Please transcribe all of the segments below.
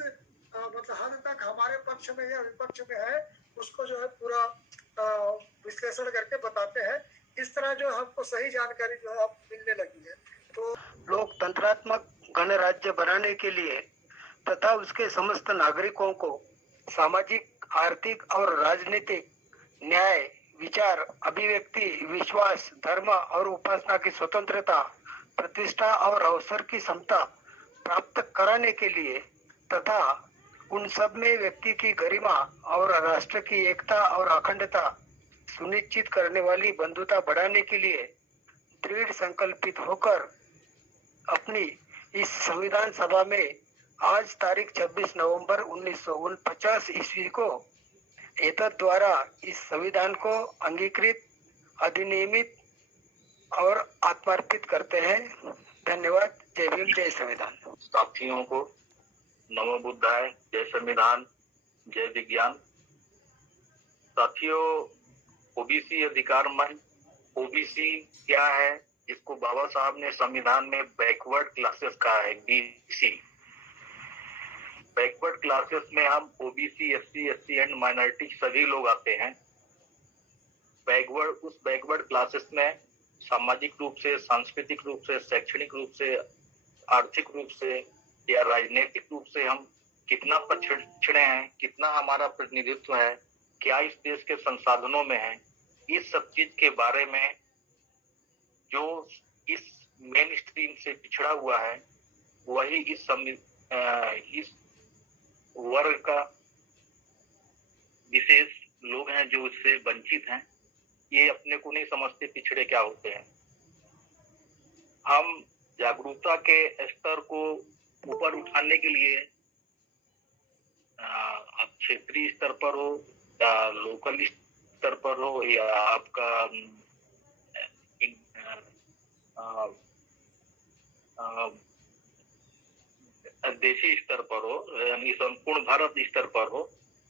मतलब हद तक हमारे पक्ष में या विपक्ष में है, उसको जो है पूरा विश्लेषण करके बताते हैं। इस तरह जो हमको सही जानकारी जो है अब मिलने लगी है। तो लोकतंत्रात्मक गणराज्य बनाने के लिए तथा उसके समस्त नागरिकों को सामाजिक, आर्थिक और राजनीतिक न्याय, विचार, अभिव्यक्ति, विश्वास, धर्म और उपासना की स्वतंत्रता, प्रतिष्ठा और अवसर की समता प्राप्त कराने के लिए तथा उन सब में व्यक्ति की गरिमा और राष्ट्र की एकता और अखंडता सुनिश्चित करने वाली बंधुता बढ़ाने के लिए दृढ़ संकल्पित होकर अपनी इस संविधान सभा में आज तारीख 26 नवंबर 1949 ईस्वी को एतद द्वारा इस संविधान को अंगीकृत, अधिनियमित और आत्मार्पित करते हैं। धन्यवाद। जय भीम, जय संविधान। साथियों को नमो बुद्धाय, जय संविधान, जय विज्ञान। साथियों, ओबीसी अधिकार मंच, ओबीसी क्या है, जिसको बाबा साहब ने संविधान में बैकवर्ड क्लासेस कहा है, बीसी। बैकवर्ड क्लासेस में हम OBC, SC, ST and minority सभी लोग आते हैं। उस बैकवर्ड क्लासेस में सामाजिक रूप से, सांस्कृतिक रूप से, शैक्षणिक रूप से, आर्थिक रूप से या राजनीतिक रूप से हम कितना पिछड़े हैं, कितना हमारा प्रतिनिधित्व है, क्या इस देश के संसाधनों में है, इस सब चीज के बारे में जो इस मेन स्ट्रीम से पिछड़ा हुआ है वही इस वर्ग का विशेष लोग हैं जो इससे वंचित हैं। ये अपने को नहीं समझते पिछड़े क्या होते हैं। हम जागरूकता के स्तर को ऊपर उठाने के लिए आप क्षेत्रीय स्तर पर हो या लोकल स्तर पर हो या आपका देशी स्तर पर हो, यानी संपूर्ण भारत स्तर पर हो,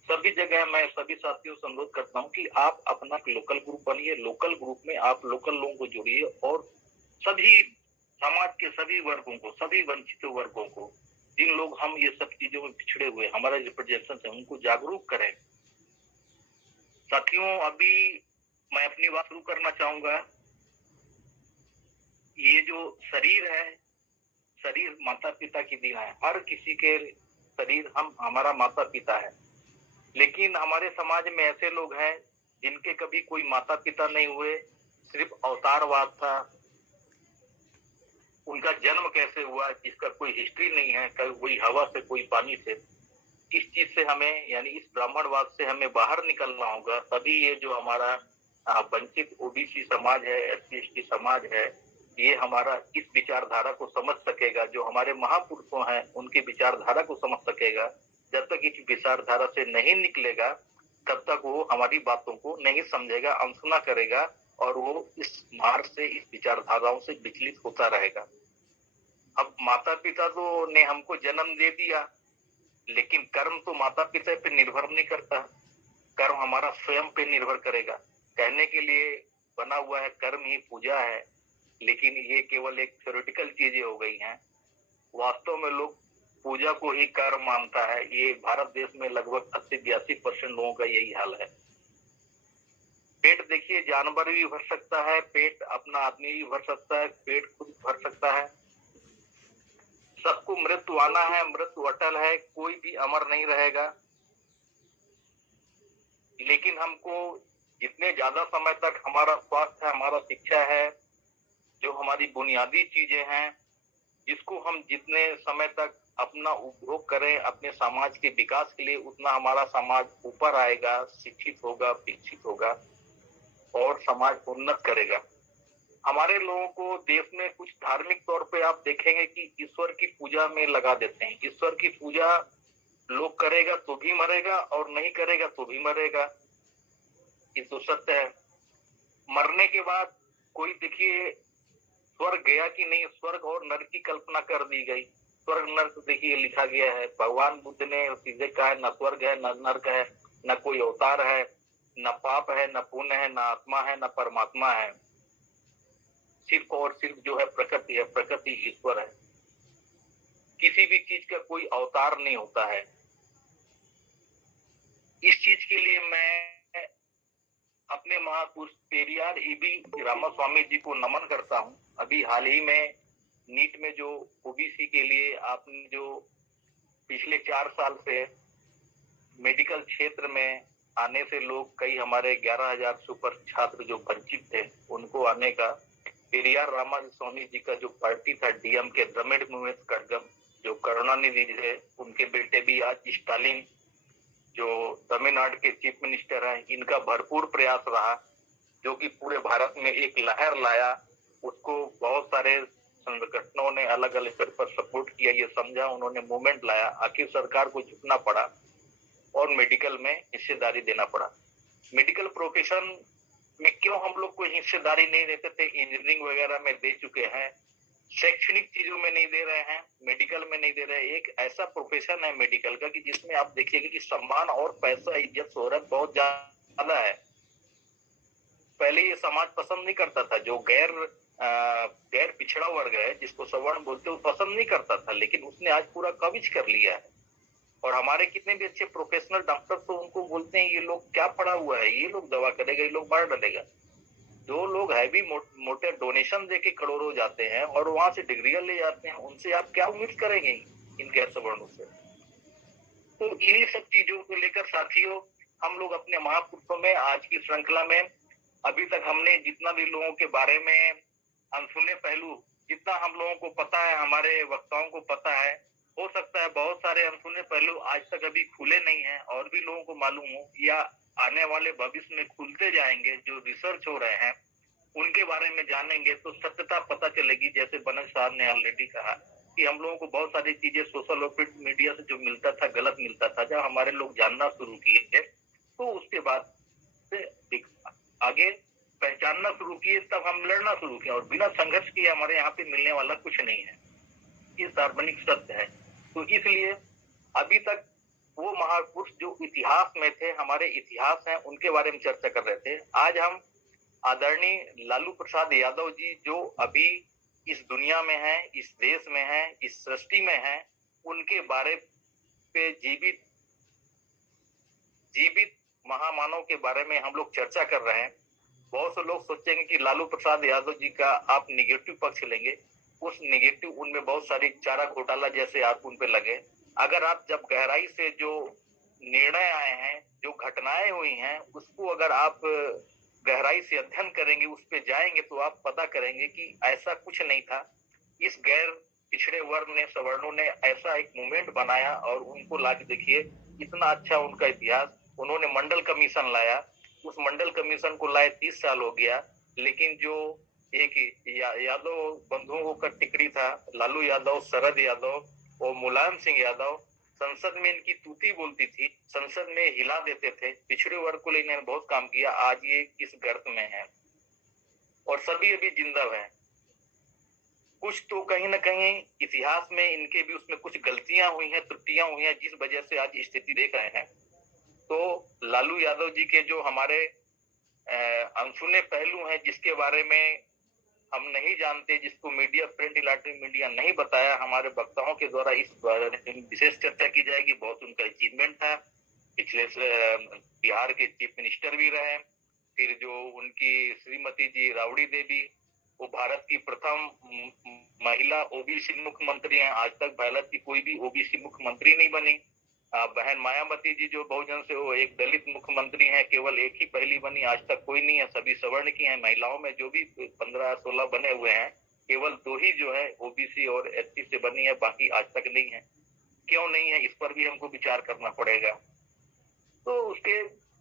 सभी जगह मैं सभी साथियों से अनुरोध करता हूं कि आप अपना लोकल ग्रुप बनिए। लोकल ग्रुप में आप लोकल लोगों को जोड़िए और सभी समाज के सभी वर्गों को, सभी वंचित वर्गों को, जिन लोग हम ये सब चीजों में पिछड़े हुए हमारा रिप्रेजेंटेशन है, उनको जागरूक करें। साथियों, अभी मैं अपनी बात शुरू करना चाहूंगा। ये जो शरीर है, शरीर माता पिता की देन है। हर किसी के शरीर हमारा माता पिता है, लेकिन हमारे समाज में ऐसे लोग हैं जिनके कभी कोई माता पिता नहीं हुए, सिर्फ अवतारवाद था। उनका जन्म कैसे हुआ, जिसका कोई हिस्ट्री नहीं है, कोई हवा से, कोई पानी से। इस चीज से हमें, यानी इस ब्राह्मणवाद से हमें बाहर निकलना होगा। तभी ये जो हमारा वंचित ओबीसी समाज है, एससी एसटी समाज है, ये हमारा इस विचारधारा को समझ सकेगा। जो हमारे महापुरुषों हैं उनकी विचारधारा को समझ सकेगा। जब तक इस विचारधारा से नहीं निकलेगा तब तक वो हमारी बातों को नहीं समझेगा, अनसुना करेगा और वो इस मार्ग से, इस विचारधाराओं से विचलित होता रहेगा। अब माता पिता तो ने हमको जन्म दे दिया, लेकिन कर्म तो माता पिता पे निर्भर नहीं करता। कर्म हमारा स्वयं पे निर्भर करेगा। कहने के लिए बना हुआ है कर्म ही पूजा है, लेकिन ये केवल एक थ्योरेटिकल चीजें हो गई हैं। वास्तव में लोग पूजा को ही कर्म मानता है। ये भारत देश में लगभग 80-82% लोगों का यही हाल है। पेट देखिए, जानवर भी भर सकता है, पेट अपना आदमी भी भर सकता है, पेट खुद भर सकता है। सबको मृत्यु आना है, मृत्यु अटल है, कोई भी अमर नहीं रहेगा। लेकिन हमको जितने ज्यादा समय तक हमारा स्वास्थ्य है, हमारा शिक्षा है, जो हमारी बुनियादी चीजें हैं, जिसको हम जितने समय तक अपना उपभोग करें अपने समाज के विकास के लिए, उतना हमारा समाज ऊपर आएगा, शिक्षित होगा, विकसित होगा और समाज उन्नत करेगा। हमारे लोगों को देश में कुछ धार्मिक तौर पे आप देखेंगे कि ईश्वर की पूजा में लगा देते हैं। ईश्वर की पूजा लोग करेगा तो भी मरेगा और नहीं करेगा तो भी मरेगा। ये तो सत्य है। मरने के बाद कोई देखिए स्वर्ग गया कि नहीं, स्वर्ग और नरक की कल्पना कर दी गई। स्वर्ग नरक देखिए लिखा गया है। भगवान बुद्ध ने सीधे कहा है, न स्वर्ग है, न नरक है, न कोई अवतार है, न पाप है, न पुण्य है, न आत्मा है, न परमात्मा है। सिर्फ और सिर्फ जो है प्रकृति है, प्रकृति ईश्वर है। किसी भी चीज का कोई अवतार नहीं होता है। इस चीज के लिए मैं अपने महापुरुष पेरियार ईबी रामास्वामी जी को नमन करता हूँ। अभी हाल ही में नीट में जो ओबीसी के लिए आपने जो पिछले 4 साल से मेडिकल क्षेत्र में आने से लोग कई हमारे 11,000 सुपर छात्र जो वंचित थे उनको आने का पेरियार रामास्वामी जी का जो पार्टी था डीएम के द्रविड़ मुनेत्र कड़गम जो करुणानिधि है उनके बेटे भी आज स्टालिन जो तमिलनाडु के चीफ मिनिस्टर हैं इनका भरपूर प्रयास रहा जो कि पूरे भारत में एक लहर लाया। उसको बहुत सारे संगठनों ने अलग अलग स्तर पर सपोर्ट किया, ये समझा, उन्होंने मूवमेंट लाया, आखिर सरकार को झुकना पड़ा और मेडिकल में हिस्सेदारी देना पड़ा। मेडिकल प्रोफेशन में क्यों हम लोग को हिस्सेदारी नहीं देते थे? इंजीनियरिंग वगैरह में दे चुके हैं, शैक्षणिक चीजों में नहीं दे रहे हैं, मेडिकल में नहीं दे रहे हैं। एक ऐसा प्रोफेशन है मेडिकल का कि जिसमें आप देखिएगा कि सम्मान और पैसा, इज्जत, शोहरत बहुत ज्यादा है। पहले ये समाज पसंद नहीं करता था, जो गैर पिछड़ा वर्ग है जिसको सवर्ण बोलते, वो पसंद नहीं करता था, लेकिन उसने आज पूरा कवच कर लिया है। और हमारे कितने भी अच्छे प्रोफेशनल डॉक्टर तो उनको बोलते हैं ये लोग क्या पढ़ा हुआ है, ये लोग दवा करेगा, ये लोग मार डालेगा। जो लोग हैवी मोटे डोनेशन देके करोड़ों जाते हैं और वहां से डिग्रियां ले जाते हैं, उनसे आप क्या उम्मीद करेंगे इन गैर सवर्णों से? तो इन्हीं सब चीजों को लेकर साथियों हम लोग अपने महापुरुषों में आज की श्रृंखला में अभी तक हमने जितना भी लोगों के बारे में अनसुने पहलू, जितना हम लोगों को पता है, हमारे वक्ताओं को पता है, हो सकता है बहुत सारे अनसुने पहलू आज तक अभी खुले नहीं है और भी लोगों को मालूम हो या आने वाले भविष्य में खुलते जाएंगे। जो रिसर्च हो रहे हैं उनके बारे में जानेंगे तो सत्यता पता चलेगी। जैसे बनस साहब ने ऑलरेडी कहा कि हम लोगों को बहुत सारी चीजें सोशल और प्रिंट मीडिया से जो मिलता था गलत मिलता था। जब हमारे लोग जानना शुरू किए तो उसके बाद से आगे पहचानना शुरू किए, तब हम लड़ना शुरू किया और बिना संघर्ष किए हमारे यहाँ पे मिलने वाला कुछ नहीं है, ये सार्वजनिक सत्य है। तो इसलिए अभी तक वो महापुरुष जो इतिहास में थे, हमारे इतिहास हैं, उनके बारे में चर्चा कर रहे थे। आज हम आदरणीय लालू प्रसाद यादव जी जो अभी इस दुनिया में हैं, इस देश में हैं, इस सृष्टि में हैं, उनके बारे पे जीवित महामानव के बारे में हम लोग चर्चा कर रहे हैं। बहुत से लोग सोचेंगे कि लालू प्रसाद यादव जी का आप निगेटिव पक्ष लेंगे, उस निगेटिव उनमें बहुत सारी चारा घोटाला जैसे आप उन पे लगे। अगर आप जब गहराई से जो निर्णय आए हैं, जो घटनाएं हुई हैं, उसको अगर आप गहराई से अध्ययन करेंगे, उस पे जाएंगे तो आप पता करेंगे कि ऐसा कुछ नहीं था। इस गैर पिछड़े वर्ग ने, सवर्णों ने ऐसा एक मूवमेंट बनाया और उनको लाके देखिए इतना अच्छा उनका इतिहास। उन्होंने मंडल कमीशन लाया, उस मंडल कमीशन को लाए 30 साल हो गया, लेकिन जो एक यादव बंधुओं का टिकड़ी था, लालू यादव, शरद यादव और मुलायम सिंह यादव, संसद में इनकी तूती बोलती थी, संसद में हिला देते थे, पिछड़े वर्ग को लेने बहुत काम किया। आज ये इस गर्त में है और सभी अभी जिंदा है। कुछ तो कहीं ना कहीं इतिहास में इनके भी उसमें कुछ गलतियां हुई हैं, त्रुटियां हुई हैं, जिस वजह से आज स्थिति देख रहे हैं। तो लालू यादव जी के जो हमारे अनसुने पहलू हैं, जिसके बारे में हम नहीं जानते, जिसको मीडिया, प्रिंट इलेक्ट्रॉनिक मीडिया नहीं बताया, हमारे वक्ताओं के द्वारा इस विशेष चर्चा की जाएगी। बहुत उनका अचीवमेंट था, पिछले बिहार के चीफ मिनिस्टर भी रहे। फिर जो उनकी श्रीमती जी राबड़ी देवी, वो भारत की प्रथम महिला ओबीसी मुख्यमंत्री हैं। आज तक भारत की कोई भी ओबीसी मुख्यमंत्री नहीं बनी। बहन मायावती जी जो बहुजन से, वो एक दलित मुख्यमंत्री हैं, केवल एक ही पहली बनी, आज तक कोई नहीं है, सभी सवर्ण की हैं। महिलाओं में जो भी 15-16 बने हुए हैं, केवल 2 ही जो है ओबीसी और एससी से बनी है, बाकी आज तक नहीं है। क्यों नहीं है, इस पर भी हमको विचार करना पड़ेगा। तो उसके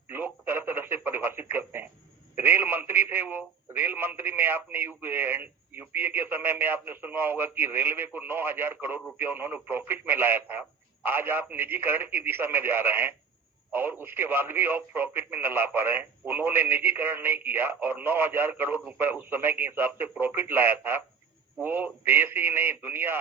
लोग तरह तरह से परिभाषित करते हैं। रेल मंत्री थे वो, रेल मंत्री में आपने यूपीए के समय में आपने सुना होगा कि रेलवे को 9,000 करोड़ रुपया उन्होंने प्रॉफिट में लाया था। आज आप निजीकरण की दिशा में जा रहे हैं और उसके बाद भी आप प्रॉफिट में न ला पा रहे हैं। उन्होंने निजीकरण नहीं किया और 9,000 करोड़ रुपए उस समय के हिसाब से प्रॉफिट लाया था। वो देश ही नहीं, दुनिया,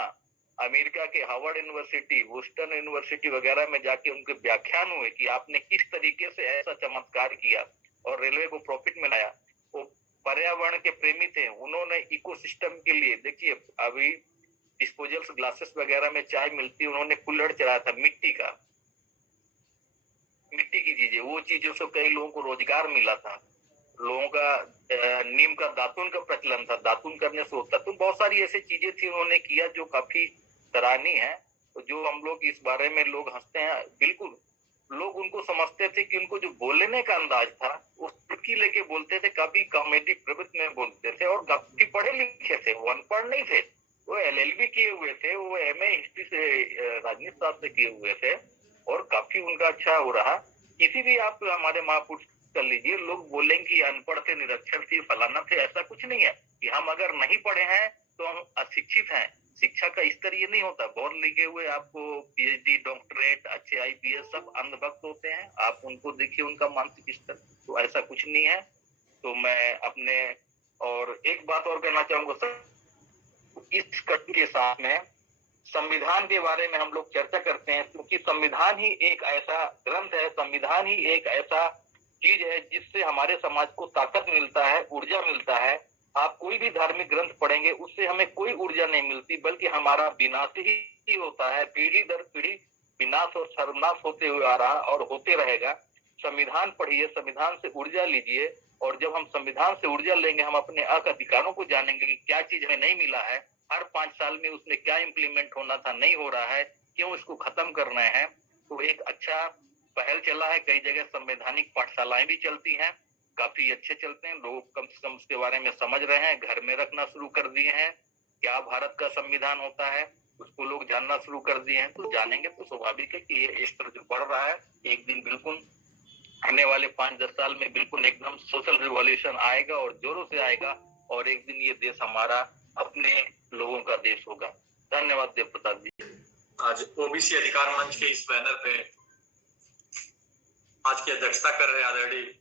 अमेरिका के हार्वर्ड यूनिवर्सिटी, बोस्टन यूनिवर्सिटी वगैरह में जाके उनके व्याख्यान हुए कि आपने किस तरीके से ऐसा चमत्कार किया और रेलवे को प्रॉफिट में लाया। वो पर्यावरण के प्रेमी थे, उन्होंने इकोसिस्टम के लिए, देखिए अभी डिस्पोजल्स ग्लासेस वगैरह में चाय मिलती, उन्होंने कुल्हड़ चढ़ाया था मिट्टी की चीजें, वो चीजों से कई लोगों को रोजगार मिला था। लोगों का नीम का दातुन का प्रचलन था, दातुन करने से होता। तो बहुत सारी ऐसी चीजें थी उन्होंने किया जो काफी सराहनीय है। तो जो हम लोग इस बारे में लोग हंसते हैं, बिल्कुल लोग उनको समझते थे कि उनको जो बोलने का अंदाज था वो चुटकी लेके बोलते थे, काफी कॉमेडी प्रवृत्ति में बोलते थे और काफी पढ़े लिखे थे, वो अनपढ़ नहीं थे। वो LLB किए हुए थे, वो MA हिस्ट्री से राजनीति शास्त्र किए हुए थे और काफी उनका अच्छा हो रहा। किसी भी आप हमारे महापुरुष कर लीजिए, लोग बोलेंगे कि अनपढ़ थे, निरक्षर थे, फलाना थे, ऐसा कुछ नहीं है कि हम अगर नहीं पढ़े हैं तो हम अशिक्षित हैं। शिक्षा का स्तर ये नहीं होता, बहुत लिखे हुए आपको PhD, डॉक्टरेट, अच्छे IPS सब अंधभक्त होते हैं, आप उनको देखिए उनका मानसिक स्तर, तो ऐसा कुछ नहीं है। तो मैं अपने और एक बात और कहना चाहूंगा सर, इस कट के साथ में संविधान के बारे में हम लोग चर्चा करते हैं, क्योंकि संविधान ही एक ऐसा ग्रंथ है, संविधान ही एक ऐसा चीज है जिससे हमारे समाज को ताकत मिलता है, ऊर्जा मिलता है। आप कोई भी धार्मिक ग्रंथ पढ़ेंगे उससे हमें कोई ऊर्जा नहीं मिलती, बल्कि हमारा विनाश ही होता है। पीढ़ी दर पीढ़ी विनाश और सर्वनाश होते हुए आ रहा और होते रहेगा। संविधान पढ़िए, संविधान से ऊर्जा लीजिए, और जब हम संविधान से ऊर्जा लेंगे हम अपने हक अधिकारों को जानेंगे कि क्या चीज हमें नहीं मिला है, हर 5 साल में उसमें क्या इम्प्लीमेंट होना था नहीं हो रहा है, क्यों इसको खत्म करना है। तो एक अच्छा पहल चला है, कई जगह संवैधानिक पाठशालाएं भी चलती हैं, काफी अच्छे चलते हैं, लोग कम से कम उसके बारे में समझ रहे हैं, घर में रखना शुरू कर दिए हैं, क्या भारत का संविधान होता है उसको लोग जानना शुरू कर दिए हैं। तो जानेंगे तो स्वाभाविक है कि ये स्तर जो बढ़ रहा है, एक दिन बिल्कुल आने वाले 5-10 साल में बिल्कुल एकदम सोशल रिवॉल्यूशन आएगा और जोरों से आएगा, और एक दिन ये देश हमारा अपने लोगों का देश होगा। धन्यवाद देव प्रताप जी। आज OBC अधिकार मंच के इस बैनर पे आज की अध्यक्षता कर रहे आदरणीय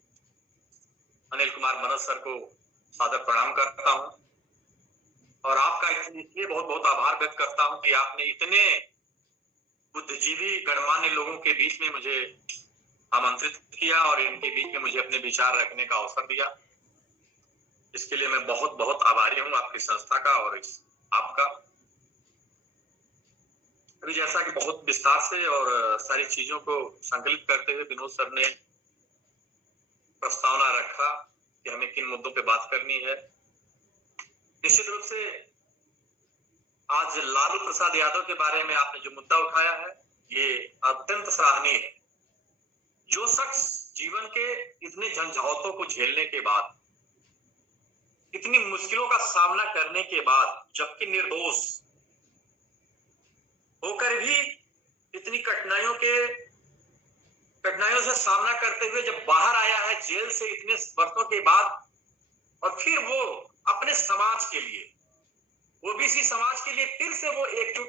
अनिल कुमार मनोज सर को सादर प्रणाम करता हूं, और आपका इसलिए बहुत बहुत आभार व्यक्त करता हूं कि आपने इतने बुद्धिजीवी गणमान्य लोगों के बीच में मुझे आमंत्रित किया और इनके बीच में मुझे अपने विचार रखने का अवसर दिया। इसके लिए मैं बहुत बहुत आभारी हूं आपकी संस्था का और आपका। अभी जैसा कि बहुत विस्तार से और सारी चीजों को संकलित करते हुए विनोद सर ने प्रस्तावना रखा कि हमें किन मुद्दों पे बात करनी है। निश्चित रूप से आज लालू प्रसाद यादव के बारे में आपने जो मुद्दा उठाया है ये अत्यंत सराहनीय है। जो शख्स जीवन के इतने झंझावातों को झेलने के बाद, इतनी मुश्किलों का सामना करने के बाद, जबकि निर्दोष होकर भी इतनी कठिनाइयों से सामना करते हुए जब बाहर आया है जेल से इतने वर्षों के बाद, और फिर वो अपने समाज के लिए, OBC समाज के लिए फिर से वो एकजुट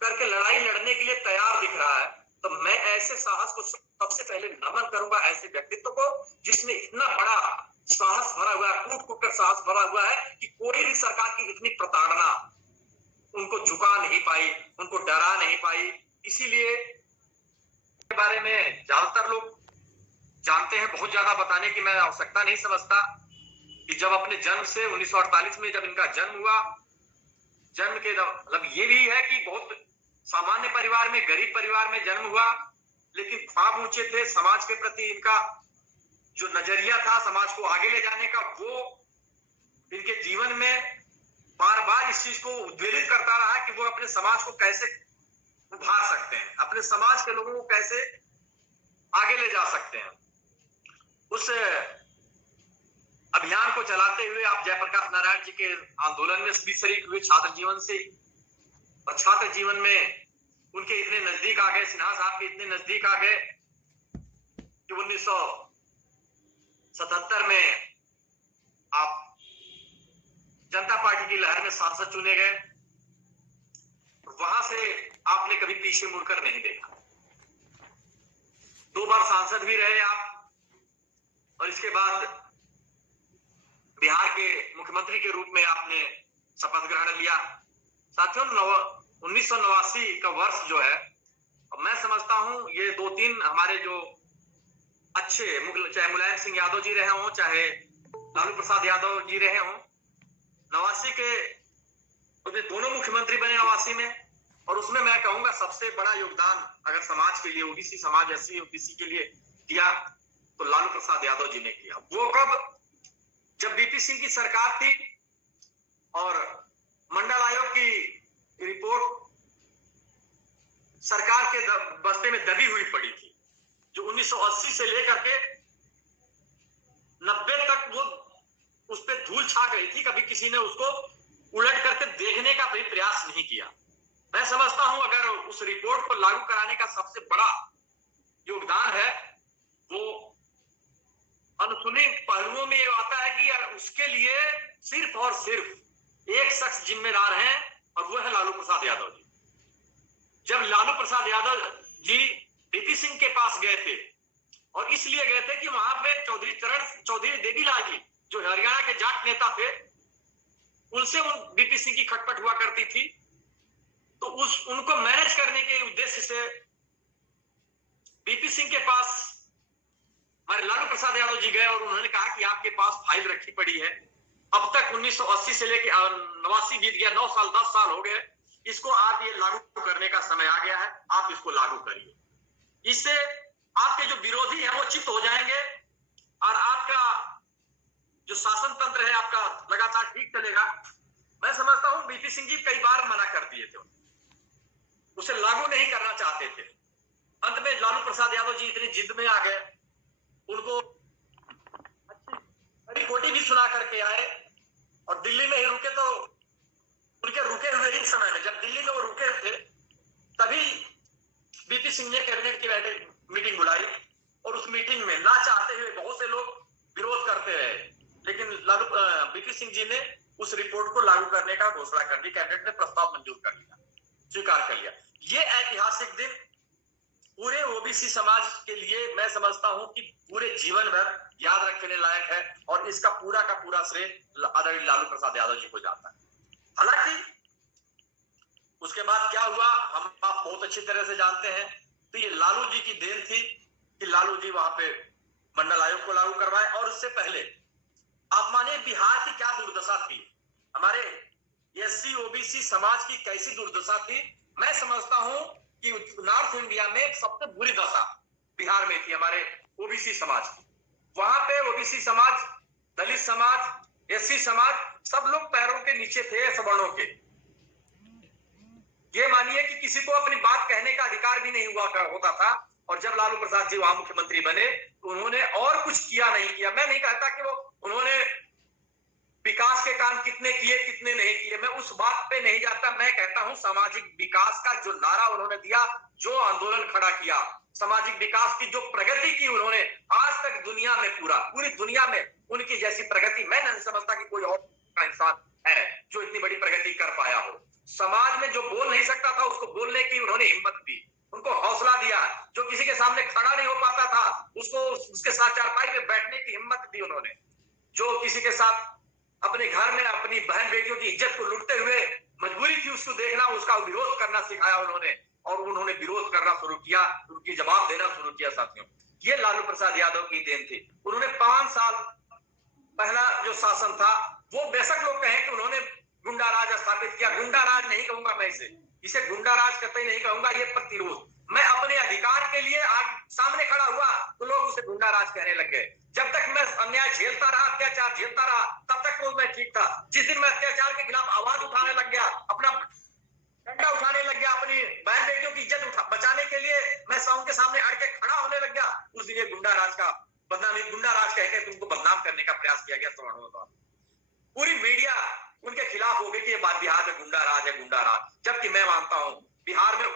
करके लड़ाई लड़ने के लिए तैयार दिख रहा है, तो मैं ऐसे साहस को सबसे पहले नमन करूंगा, ऐसे व्यक्तित्व को जिसने इतना बड़ा साहस भरा हुआ है, कूट कूट कर साहस भरा हुआ है कि कोई भी सरकार की इतनी प्रताड़ना उनको झुका नहीं पाई, उनको डरा नहीं पाई। इसीलिए के बारे में ज्यादातर लोग जानते हैं, बहुत ज्यादा बताने की मैं आवश्यकता नहीं समझता कि जब अपने जन्म से 1948 में जब इनका जन्म हुआ, जन्म के मतलब ये भी है कि बहुत सामान्य परिवार में, गरीब परिवार में जन्म हुआ, लेकिन ख्वाब ऊंचे थे। समाज के प्रति इनका जो नजरिया था समाज को आगे ले जाने का, वो इनके जीवन में बार बार इस चीज को उद्वेलित करता रहा कि वो अपने समाज को कैसे उभार सकते हैं, अपने समाज के लोगों को कैसे आगे ले जा सकते हैं। उस अभियान को चलाते हुए आप जयप्रकाश नारायण जी के आंदोलन में भी शरीक हुए, छात्र जीवन से, और छात्र जीवन में उनके इतने नजदीक आ गए, सिन्हा साहब के इतने नजदीक आ गए कि 1977 में आप जनता पार्टी की लहर में सांसद चुने गए। वहां से आपने कभी पीछे मुड़कर नहीं देखा। 2 बार सांसद भी रहे आप, और इसके बाद बिहार के मुख्यमंत्री के रूप में आपने शपथ ग्रहण लिया। साथियों, 1989 का वर्ष जो है, मैं समझता हूं ये 2-3 हमारे जो अच्छे, चाहे मुलायम सिंह यादव जी रहे हों, चाहे लालू प्रसाद यादव जी रहे हों, 89 के वे दोनों मुख्यमंत्री बने 89 में, और उसमें मैं कहूंगा सबसे बड़ा योगदान अगर समाज के लिए, ओबीसी समाज, एससी ओबीसी के लिए दिया तो लालू प्रसाद यादव जी ने किया। वो कब, जब बीपी सिंह की सरकार थी और मंडल आयोग की रिपोर्ट सरकार के बस्ते में दबी हुई पड़ी थी, जो 1980 से लेकर के 90 तक वो उस पर धूल छा गई थी। कभी किसी ने उसको उलट करके देखने का भी प्रयास नहीं किया। मैं समझता हूं अगर उस रिपोर्ट को लागू कराने का सबसे बड़ा योगदान है, वो अनसुने पहलुओं में ये आता है कि उसके लिए सिर्फ और सिर्फ एक शख्स जिम्मेदार है, और वो है लालू प्रसाद यादव जी। जब लालू प्रसाद यादव जी बीपी सिंह के पास गए थे, और इसलिए गए थे कि वहां पे चौधरी देवीलाल जी जो हरियाणा के जाट नेता थे, उनसे बीपी सिंह की खटपट हुआ करती थी, तो उनको मैनेज करने के उद्देश्य से बीपी सिंह के पास हमारे लालू प्रसाद यादव जी गए और उन्होंने कहा कि आपके पास फाइल रखी पड़ी है, अब तक 1980 से लेकर 89 बीत गया, 9 साल 10 साल हो गए, इसको आप ये लागू करने का समय आ गया है, आप इसको लागू करिए। इससे आपके जो विरोधी हैं वो चित्त हो जाएंगे और आपका जो शासन तंत्र है आपका लगातार ठीक चलेगा। मैं समझता हूं बीपी सिंह जी कई बार मना कर दिए थे, उसे लागू नहीं करना चाहते थे। अंत में लालू प्रसाद यादव जी इतनी जिद में आ गए, उनको अच्छी कोटी भी सुना करके आए और दिल्ली में ही रुके। तो उनके रुके हुए ही समय में, जब दिल्ली में वो रुके थे, तभी बीपी सिंह ने कैबिनेट की मीटिंग बुलाई और उस मीटिंग में ना चाहते हुए बहुत से लोग विरोध करते रहे, लेकिन बीपी सिंह जी ने उस रिपोर्ट को लागू करने का घोषणा कर दी। कैबिनेट ने प्रस्ताव मंजूर कर लिया, स्वीकार कर लिया। ये ऐतिहासिक दिन पूरे ओबीसी समाज के लिए मैं समझता हूं कि पूरे जीवन भर याद रखने लायक है, और इसका पूरा का पूरा श्रेय आदरणीय लालू प्रसाद यादव जी को जाता है। हालांकि उसके बाद क्या हुआ हम आप बहुत अच्छी तरह से जानते हैं। तो ये लालू जी की देन थी कि लालू जी वहां पे मंडल आयोग को लागू करवाए। और उससे पहले आप मानिए बिहार की क्या दुर्दशा थी, हमारे एससी ओबीसी समाज की कैसी दुर्दशा थी। मैं समझता हूं कि नॉर्थ इंडिया में सबसे बुरी दशा बिहार में थी हमारे ओबीसी समाज की। वहां पे ओबीसी समाज, दलित समाज, एससी समाज सब लोग पैरों के नीचे थे सवर्णों के। ये मानिए कि किसी को अपनी बात कहने का अधिकार भी नहीं हुआ होता था। और जब लालू प्रसाद जी वहां मुख्यमंत्री बने तो उन्होंने और कुछ किया नहीं किया। मैं नहीं कहता कि वो उन्होंने विकास के काम कितने किए कितने नहीं किए, मैं उस बात पे नहीं जाता। मैं कहता हूं सामाजिक विकास का जो नारा उन्होंने दिया, जो आंदोलन खड़ा किया, सामाजिक विकास की जो प्रगति की उन्होंने, आज तक दुनिया में पूरी दुनिया में उनकी जैसी प्रगति मैं नहीं समझता कि कोई और इंसान है जो इतनी बड़ी प्रगति कर पाया हो। समाज में जो बोल नहीं सकता था उसको बोलने की उन्होंने हिम्मत दी, उनको हौसला दिया। जो किसी के सामने खड़ा नहीं हो पाता था उसको उसके साथ चारपाई पे बैठने की हिम्मत दी उन्होंने। जो किसी के साथ अपने घर में अपनी बहन बेटियों की इज्जत को लूटते हुए मजबूरी थी उसको देखना, उसका विरोध करना सिखाया उन्होंने, और उन्होंने विरोध करना शुरू किया, उनकी जवाब देना शुरू किया। साथियों, ये लालू प्रसाद यादव की देन थी। उन्होंने 5 साल पहला जो शासन था वो बेशक लोग कहें कि उन्होंने गुंडा राज स्थापित किया। गुंडा राज नहीं कहूंगा मैं इसे गुंडा राज कतई नहीं कहूंगा। ये प्रतिरोध, मैं अपने अधिकार के लिए आज सामने खड़ा हुआ तो लोग उसे गुंडा राज कहने लग गए। जब तक मैं अन्याय झेलता रहा, अत्याचार झेलता रहा, तब तक तो मैं ठीक था। जिस दिन मैं अत्याचार के खिलाफ आवाज उठाने लग गया, अपना डंडा उठाने लग गया, अपनी बहन बेटियों की इज्जत बचाने के लिए मैं उनके सामने अड़ के खड़ा होने लग गया, उस दिन ये गुंडा राज का बदनामी, गुंडा राज कहकर तुमको बदनाम करने का प्रयास किया गया सवर्णों द्वारा। पूरी मीडिया उनके खिलाफ हो गई कि ये बात बिहार में गुंडा राज है, गुंडा राज। जबकि मैं मानता हूं बिहार में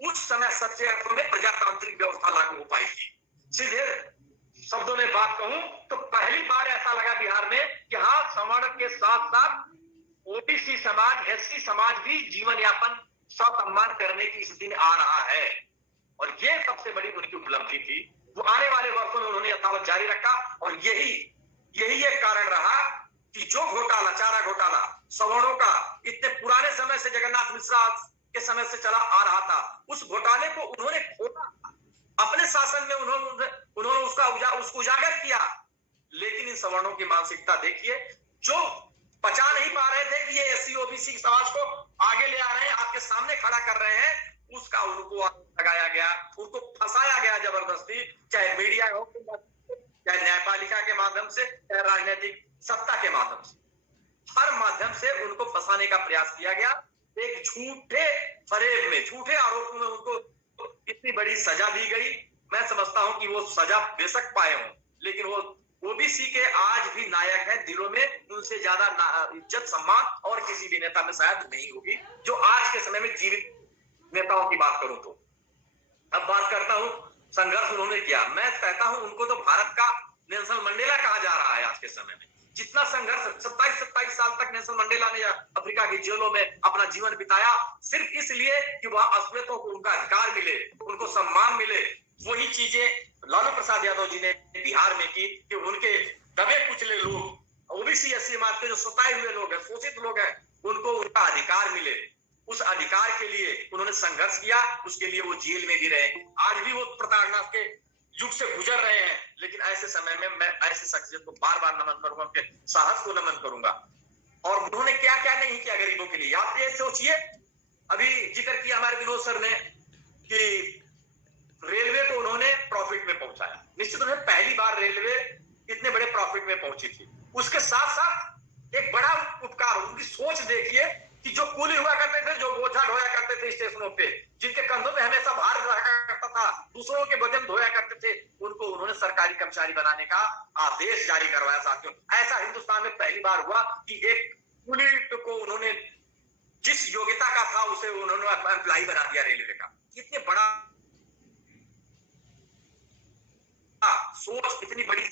उस समय सच्चे अर्थों में प्रजातांत्रिक व्यवस्था लागू हो पाई थी। सीधे शब्दों में बात कहूं तो पहली बार ऐसा लगा बिहार में कि हाँ, सवर्ण के साथ साथ ओबीसी समाज, एससी समाज भी जीवन यापन सम्मान करने की इस दिन आ रहा है। और ये सबसे बड़ी उनकी उपलब्धि थी। वो आने वाले वर्षों में उन्होंने यथावत जारी रखा। और यही एक कारण रहा कि जो घोटाला, चारा घोटाला सवर्णों का इतने पुराने समय से, जगन्नाथ मिश्रा के समय से चला आ रहा था, उस घोटाले को उन्होंने खोला अपने शासन में, उन्होंने उसको उजागर किया। लेकिन इन सवर्णों की मानसिकता देखिए, जो पचा नहीं पा रहे थे कि ये एससी ओबीसी समाज को आगे ले आ रहे हैं, आपके सामने खड़ा कर रहे हैं, उसका उनको लगाया गया, उनको फंसाया गया जबरदस्ती, चाहे मीडिया हो, चाहे न्यायपालिका के माध्यम से, चाहे राजनीतिक सत्ता के माध्यम से, हर माध्यम से उनको फंसाने का प्रयास किया गया। एक झूठे फरेब में, झूठे आरोप में उनको इतनी बड़ी सजा दी गई। मैं समझता हूं कि वो सजा बेशक पाए हों, लेकिन वो ओबीसी के आज भी नायक है दिलों में, उनसे ज्यादा इज्जत सम्मान और किसी भी नेता में शायद नहीं होगी, जो आज के समय में जीवित नेताओं की बात करूं तो। अब बात करता हूं संघर्ष उन्होंने किया। मैं कहता हूं उनको तो भारत का नेल्सन मंडेला कहा जा रहा है आज के समय में। जितना संघर्ष 27 साल तक नेल्सन मंडेला ने अफ्रीका की जेलों में अपना जीवन बिताया, सिर्फ इसलिए कि वहां अश्वेतों को उनका अधिकार मिले, उनको सम्मान मिले। वही चीजें लालू प्रसाद यादव जी ने बिहार में की कि उनके दबे कुचले लोग, ओबीसी एससी समाज के जो सताए हुए लोग हैं, शोषित लोग हैं, उनको उनका अधिकार मिले। उस अधिकार के लिए उन्होंने संघर्ष किया, उसके लिए वो जेल में भी रहे। आज भी वो प्रताड़ना के युग से गुजर रहे हैं, लेकिन ऐसे समय में मैं ऐसे शख्सियत को बार बार नमन करूंगा, उनके साहस को नमन करूंगा। और उन्होंने क्या क्या नहीं किया गरीबों के लिए, आप ये सोचिए। अभी जिक्र किया हमारे विनोद सर ने कि रेलवे को उन्होंने प्रॉफिट में पहुंचाया। निश्चित रूप से पहली बार रेलवे इतने बड़े प्रॉफिट में पहुंची थी। उसके साथ साथ एक बड़ा उपकार, उनकी सोच देखिए कि जो कूली हुआ करते थे, जो बोझा ढोया करते थे स्टेशनों पे, जिनके कंधों पे हमेशा भार रहा करता था, दूसरों के वजन ढोया करते थे, उनको उन्होंने सरकारी कर्मचारी बनाने का आदेश जारी करवाया। साथियों, ऐसा हिंदुस्तान में पहली बार हुआ कि एक कूली को उन्होंने जिस योग्यता का था उसे उन्होंने एम्प्लॉय बना दिया रेलवे का। इतने बड़ा सोच, इतनी बड़ी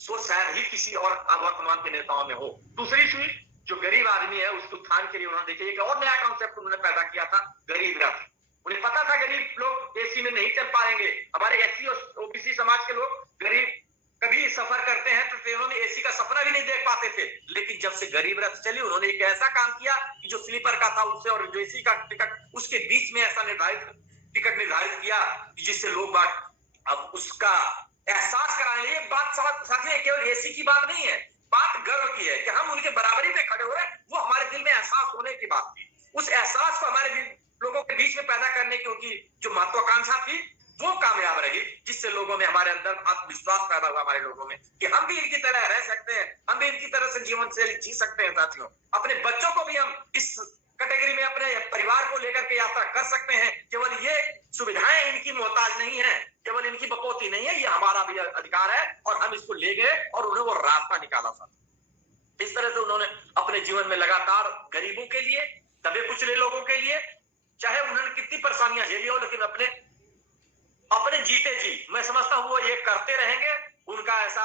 सोच शायद ही किसी और वर्तमान के नेताओं में हो। दूसरी चीज, जो गरीब आदमी है उसके उत्थान के लिए उन्होंने देखिए एक और नया कॉन्सेप्ट उन्होंने पैदा किया था, गरीब रथ। उन्हें पता था गरीब लोग एसी में नहीं चल पाएंगे, हमारे एससी और ओबीसी समाज के लोग गरीब कभी सफर करते हैं तो ट्रेनों में एसी का सपना भी नहीं देख पाते थे। लेकिन जब से गरीब रथ चली, उन्होंने एक ऐसा काम किया कि जो स्लीपर का था उससे और जो एसी का टिकट, उसके बीच में ऐसा टिकट निर्धारित किया जिससे लोग अब उसका एहसास कराने लिए। बात साथियों केवल एसी की बात नहीं है, बात गर्व की है कि हम उनके बराबरी पे खड़े हुए। वो हमारे दिल में एहसास होने की बात थी। उस एहसास को हमारे लोगों के बीच में पैदा करने की उनकी जो महत्वाकांक्षा थी वो कामयाब रही, जिससे लोगों में, हमारे अंदर आत्मविश्वास पैदा हुआ हमारे लोगों में कि हम भी इनकी तरह रह सकते हैं, हम भी इनकी तरह से जीवन शैली जी सकते हैं। साथियों, अपने बच्चों को भी हम इस कैटेगरी में अपने परिवार को लेकर के यात्रा कर सकते हैं। केवल ये सुविधाएं इनकी मोहताज नहीं है, केवल इनकी बपौती नहीं है, ये हमारा भी अधिकार है और हम इसको ले गए और उन्हें वो रास्ता निकाला था। इस तरह से उन्होंने अपने जीवन में लगातार गरीबों के लिए, दबे कुचले लोगों के लिए, चाहे उन्होंने कितनी परेशानियां झेली हो, लेकिन अपने जीते जी मैं समझता हूं वो ये करते रहेंगे। उनका ऐसा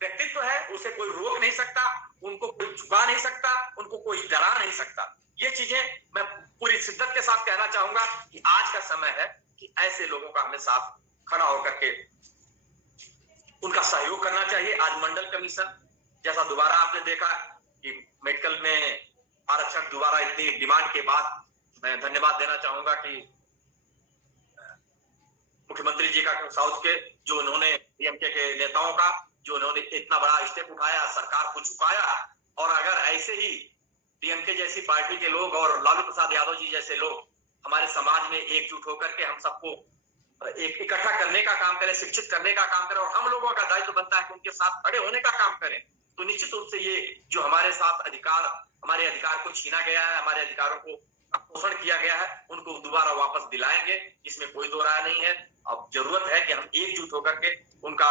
व्यक्तित्व है, उसे कोई रोक नहीं सकता, उनको कोई झुका नहीं सकता, उनको कोई डरा नहीं सकता। ये चीजें मैं पूरी शिद्दत के साथ कहना चाहूंगा कि आज का समय है कि ऐसे लोगों का हमें साथ खड़ा होकर के उनका सहयोग करना चाहिए। आज मंडल कमीशन जैसा दोबारा आपने देखा कि मेडिकल में आरक्षण दोबारा इतनी डिमांड के बाद, मैं धन्यवाद देना चाहूंगा कि मुख्यमंत्री जी का, साउथ के जो उन्होंने डीएमके के नेताओं का जो उन्होंने इतना बड़ा स्टेप उठाया, सरकार को झुकाया। और अगर ऐसे ही डीएमके जैसी पार्टी के लोग और लालू प्रसाद यादव जी जैसे लोग हमारे समाज में एकजुट होकर के हम सबको एक इकट्ठा करने का काम करें, शिक्षित करने का काम करें, और हम लोगों का दायित्व बनता है कि उनके साथ खड़े होने का काम करें, तो निश्चित रूप से ये जो हमारे साथ हमारे अधिकार को छीना गया है, हमारे अधिकारों को पोषण किया गया है, उनको दोबारा वापस दिलाएंगे, इसमें कोई दो राय नहीं है। अब जरूरत है कि हम एकजुट होकर के उनका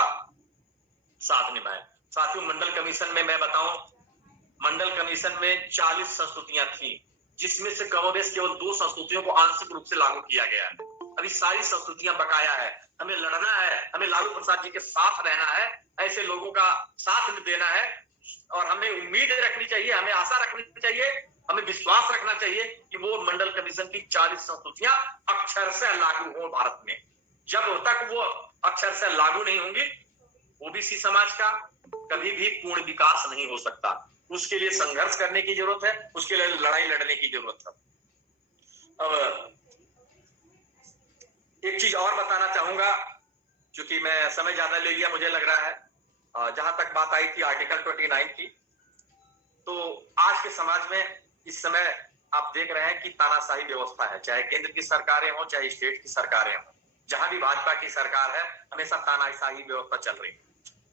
साथ निभाएं। साथियों, मंडल कमीशन में मैं बताऊं, मंडल कमीशन में 40 संस्तुतियां थी, जिसमें से कमोबेश केवल 2 संस्तुतियों को आंशिक रूप से लागू किया गया है। अभी सारी संस्तुतियां बकाया है। हमें लड़ना है, हमें लालू प्रसाद जी के साथ रहना है, ऐसे लोगों का साथ देना है, और हमें उम्मीद रखनी चाहिए, हमें आशा रखनी चाहिए, हमें विश्वास रखना चाहिए कि वो मंडल कमीशन की 40 संस्तुतियां अक्षर से लागू हो भारत में। जब तक वो अक्षर से लागू नहीं होंगी, ओबीसी समाज का कभी भी पूर्ण विकास नहीं हो सकता। उसके लिए संघर्ष करने की जरूरत है, उसके लिए लड़ाई लड़ने की जरूरत है। अब एक चीज और बताना चाहूंगा, क्योंकि मैं समय ज्यादा ले लिया मुझे लग रहा है। जहां तक बात आई थी आर्टिकल 29 की, तो आज के समाज में इस समय आप देख रहे हैं कि तानाशाही व्यवस्था है, चाहे केंद्र की सरकारें हो चाहे स्टेट की सरकारें हो, जहां भी भाजपा की सरकार है हमेशा तानाशाही व्यवस्था चल रही है।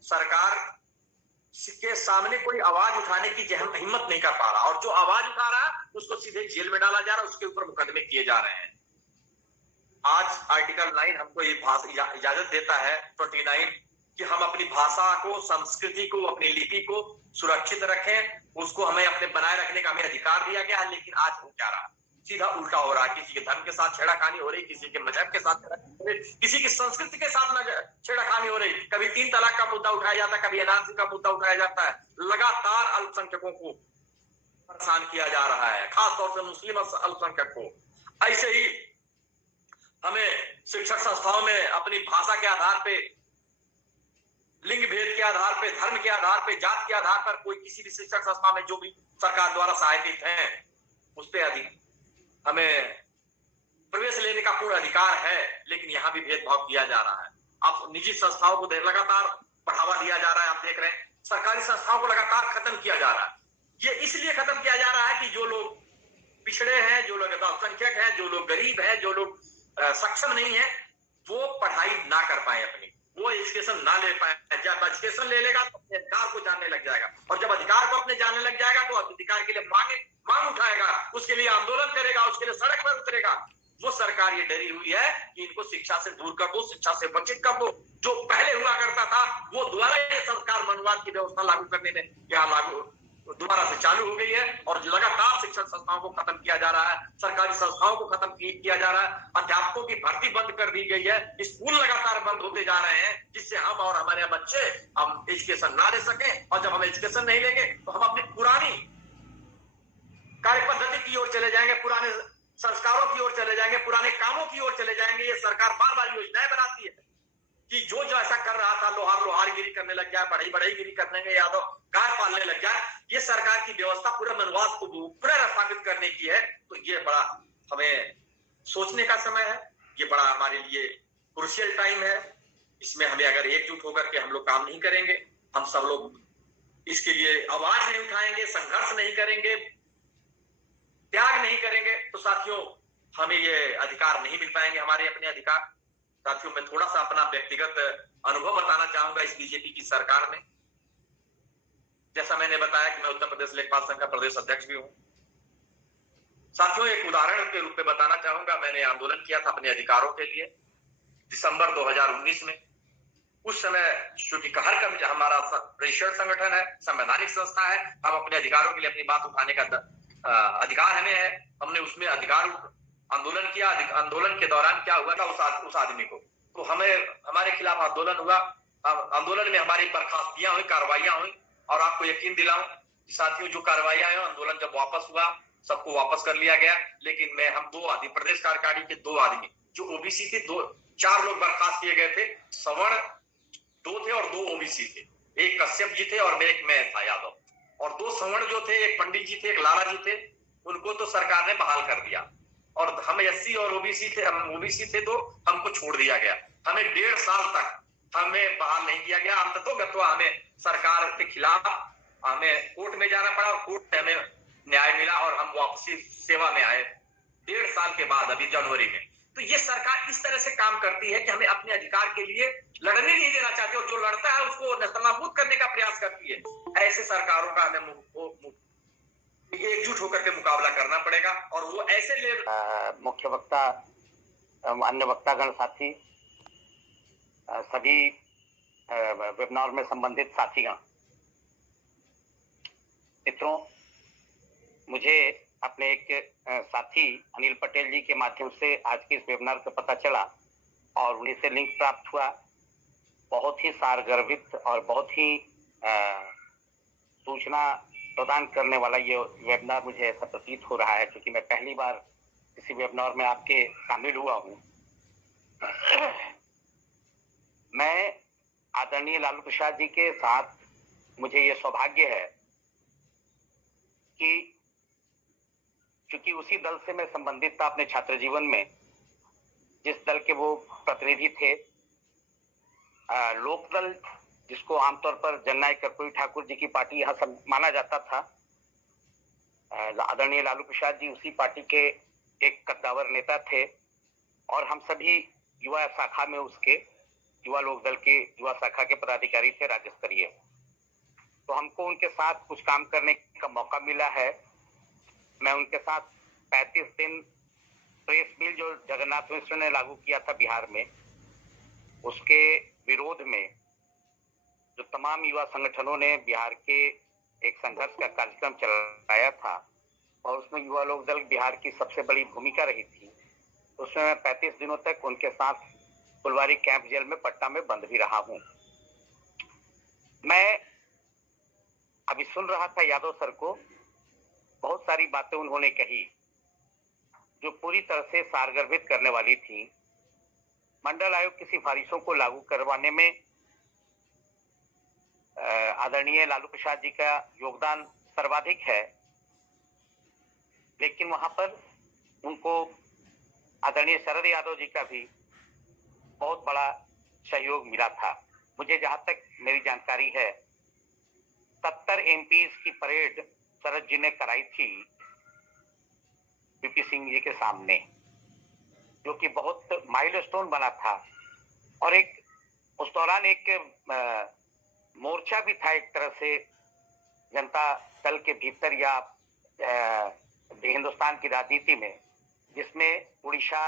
सरकार के सामने कोई आवाज उठाने की हिम्मत नहीं कर पा रहा, और जो आवाज उठा रहा है उसको सीधे जेल में डाला जा रहा है, उसके ऊपर मुकदमे किए जा रहे हैं। आज आर्टिकल 9 हमको ये इजाजत देता है, 29, कि हम अपनी भाषा को, संस्कृति को, अपनी लिपि को सुरक्षित रखें, उसको हमें अपने बनाए रखने का हमें अधिकार दिया गया है। लेकिन आज हो क्या रहा, सीधा उल्टा हो रहा है। किसी के धर्म के साथ छेड़खानी हो रही, किसी के मजहब के साथ छेड़खानी हो रही, किसी की संस्कृति के साथ छेड़खानी हो रही। कभी 3 तलाक का मुद्दा उठाया जाता है, कभी एनआरसी का मुद्दा उठाया जाता है। लगातार अल्पसंख्यकों को परेशान किया जा रहा है, खासतौर से मुस्लिम अल्पसंख्यक को। ऐसे ही हमें शिक्षण संस्थाओं में अपनी भाषा के आधार पे, लिंग भेद के आधार पे, धर्म के आधार पे, जात के आधार पर कोई किसी भी शिक्षण संस्था में जो भी सरकार द्वारा सहायतित है उस पे हमें प्रवेश लेने का पूर्ण अधिकार है। लेकिन यहाँ भी भेदभाव किया जा रहा है। आप निजी संस्थाओं को लगातार बढ़ावा दिया जा रहा है। आप देख रहे हैं सरकारी संस्थाओं को लगातार खत्म किया जा रहा है। ये इसलिए खत्म किया जा रहा है कि जो लोग पिछड़े हैं, जो लोग अल्पसंख्यक हैं, जो लोग गरीब हैं, जो लोग सक्षम नहीं है, वो पढ़ाई ना कर पाए, अपनी वो एजुकेशन ना ले पाए। जब एजुकेशन ले लेगा तो अपने अधिकार को जानने लग जाएगा, और जब अधिकार को अपने जानने लग जाएगा तो अधिकार के लिए मांग उठाएगा, उसके लिए आंदोलन करेगा, उसके लिए सड़क पर उतरेगा। वो सरकार ये डरी हुई है कि इनको शिक्षा से दूर कर दो, शिक्षा से वंचित कर दो। जो पहले हुआ करता था वो दोबारा ये सरकार मनुवाद की व्यवस्था लागू करने में दोबारा से चालू हो गई है, और लगातार शिक्षण संस्थाओं को खत्म किया जा रहा है, सरकारी संस्थाओं को खत्म किया जा रहा है, अध्यापकों की भर्ती बंद कर दी गई है, स्कूल लगातार बंद होते जा रहे हैं, जिससे हम और हमारे बच्चे हम एजुकेशन ना ले सकें। और जब हम एजुकेशन नहीं लेंगे तो हम अपनी पुरानी कार्य पद्धति की ओर चले जाएंगे, पुराने संस्कारों की ओर चले जाएंगे, पुराने कामों की ओर चले जाएंगे। ये सरकार बार बार योजनाएं बनाती है कि जो ऐसा कर रहा था, लोहारगिरी करने लग जाए, बढ़ईगिरी करने में, यादव गाय पालने लग जाए। ये सरकार की व्यवस्था पूरा मनवाद को पुनर्स्थापित करने की है। तो ये बड़ा हमें सोचने का समय है, ये बड़ा हमारे लिए क्रूशियल टाइम है। इसमें हमें अगर एकजुट होकर के हम लोग काम नहीं करेंगे, हम सब लोग इसके लिए आवाज नहीं उठाएंगे, संघर्ष नहीं करेंगे, त्याग नहीं करेंगे, तो साथियों हमें ये अधिकार नहीं मिल पाएंगे, हमारे अपने अधिकार। साथियों मैं थोड़ा सा अपना व्यक्तिगत अनुभव बताना चाहूंगा इस बीजेपी की सरकार में। जैसा मैंने बताया कि मैं उत्तर प्रदेश लेखपाल संघ का प्रदेश अध्यक्ष भी हूं। साथियों एक उदाहरण के रूप में बताना चाहूंगा, मैंने आंदोलन किया था अपने अधिकारों के लिए दिसंबर 2019 में। उस समय चूंकि हर कमिटी हमारा रजिस्टर्ड संगठन है, संवैधानिक संस्था है, हम अपने अधिकारों के लिए अपनी बात उठाने का अधिकार हमें है। हमने उसमें आंदोलन किया। आंदोलन के दौरान क्या हुआ था, उस आदमी को तो हमारे खिलाफ आंदोलन हुआ। आंदोलन में हमारी बर्खास्तगियां हुई, कार्रवाइयां हुई, और आपको यकीन दिलाऊं कि साथियों जो कार्रवाइयां हुई, आंदोलन जब वापस हुआ सबको वापस कर लिया गया। लेकिन हम 2 आदमी, प्रदेश कार्यकारिणी के 2 आदमी जो ओबीसी थे, 4 लोग बर्खास्त किए गए थे। सवर्ण 2 थे और 2 ओबीसी थे। एक कश्यप जी थे और एक मैं था यादव, और 2 सवर्ण जो थे, एक पंडित जी थे, एक लाला जी थे, उनको तो सरकार ने बहाल कर दिया। और हम एससी और ओबीसी थे, हम ओबीसी थे तो हमको छोड़ दिया गया। हमें 1.5 साल तक हमें बहाल नहीं किया गया। अंततोगत्वा हमें सरकार के खिलाफ हमें कोर्ट में जाना पड़ा, और कोर्ट में हमें न्याय मिला और हम वापसी सेवा में आए 1.5 साल के बाद, अभी जनवरी में। तो ये सरकार इस तरह से काम करती है कि हमें अपने अधिकार के लिए लड़ने नहीं देना चाहती, और जो लड़ता है उसको नेस्तनाबूद करने का प्रयास करती है। ऐसे सरकारों का हमें एकजुट होकर के मुकाबला करना पड़ेगा। और वो ऐसे मुख्य वक्ता, अन्य वक्तागण साथी, सभी वेबिनार में संबंधित साथीगण, मित्रों, मुझे अपने एक साथी अनिल पटेल जी के माध्यम से आज के इस वेबिनार का पता चला और उन्हीं से लिंक प्राप्त हुआ। बहुत ही सारगर्भित और बहुत ही सूचना प्रदान करने वाला ये वेबिनार मुझे ऐसा प्रतीत हो रहा है, क्योंकि मैं पहली बार किसी वेबिनार में आपके शामिल हुआ हूँ। मैं आदरणीय लालू प्रसाद जी के साथ मुझे ये सौभाग्य है कि चूंकि उसी दल से मैं संबंधित था अपने छात्र जीवन में, जिस दल के वो प्रतिनिधि थे, लोकदल, जिसको आमतौर पर जननायक कर्पूरी ठाकुर जी की पार्टी यहाँ सब माना जाता था, आदरणीय लालू प्रसाद जी उसी पार्टी के एक कद्दावर नेता थे और हम सभी युवा शाखा में उसके युवा लोक दल के युवा शाखा के पदाधिकारी थे राज्य स्तरीय। तो हमको उनके साथ कुछ काम करने का मौका मिला है। मैं उनके साथ 35 दिन प्रेस बिल जो जगन्नाथ मिश्र ने लागू किया था बिहार में, उसके विरोध में जो तमाम युवा संगठनों ने बिहार के एक संघर्ष का कार्यक्रम चलाया था और उसमें युवा लोक दल बिहार की सबसे बड़ी भूमिका रही थी। उसमें मैं 35 दिनों तक उनके साथ फुलवारी कैंप जेल में पटना में बंद भी रहा हूं। मैं अभी सुन रहा था यादव सर को, बहुत सारी बातें उन्होंने कही जो पूरी तरह से सारगर्भित करने वाली थी। मंडल आयोग की सिफारिशों को लागू करवाने में आदरणीय लालू प्रसाद जी का योगदान सर्वाधिक है, लेकिन वहां पर उनको आदरणीय शरद यादव जी का भी बहुत बड़ा सहयोग मिला था। मुझे जहां तक मेरी जानकारी है 70 एमपीज की परेड शरद जी ने कराई थी वीपी सिंह जी के सामने, जो कि बहुत माइलस्टोन बना था। और एक उस दौरान एक मोर्चा भी था एक तरह से जनता दल के भीतर या हिंदुस्तान की राजनीति में, जिसमें उड़ीसा,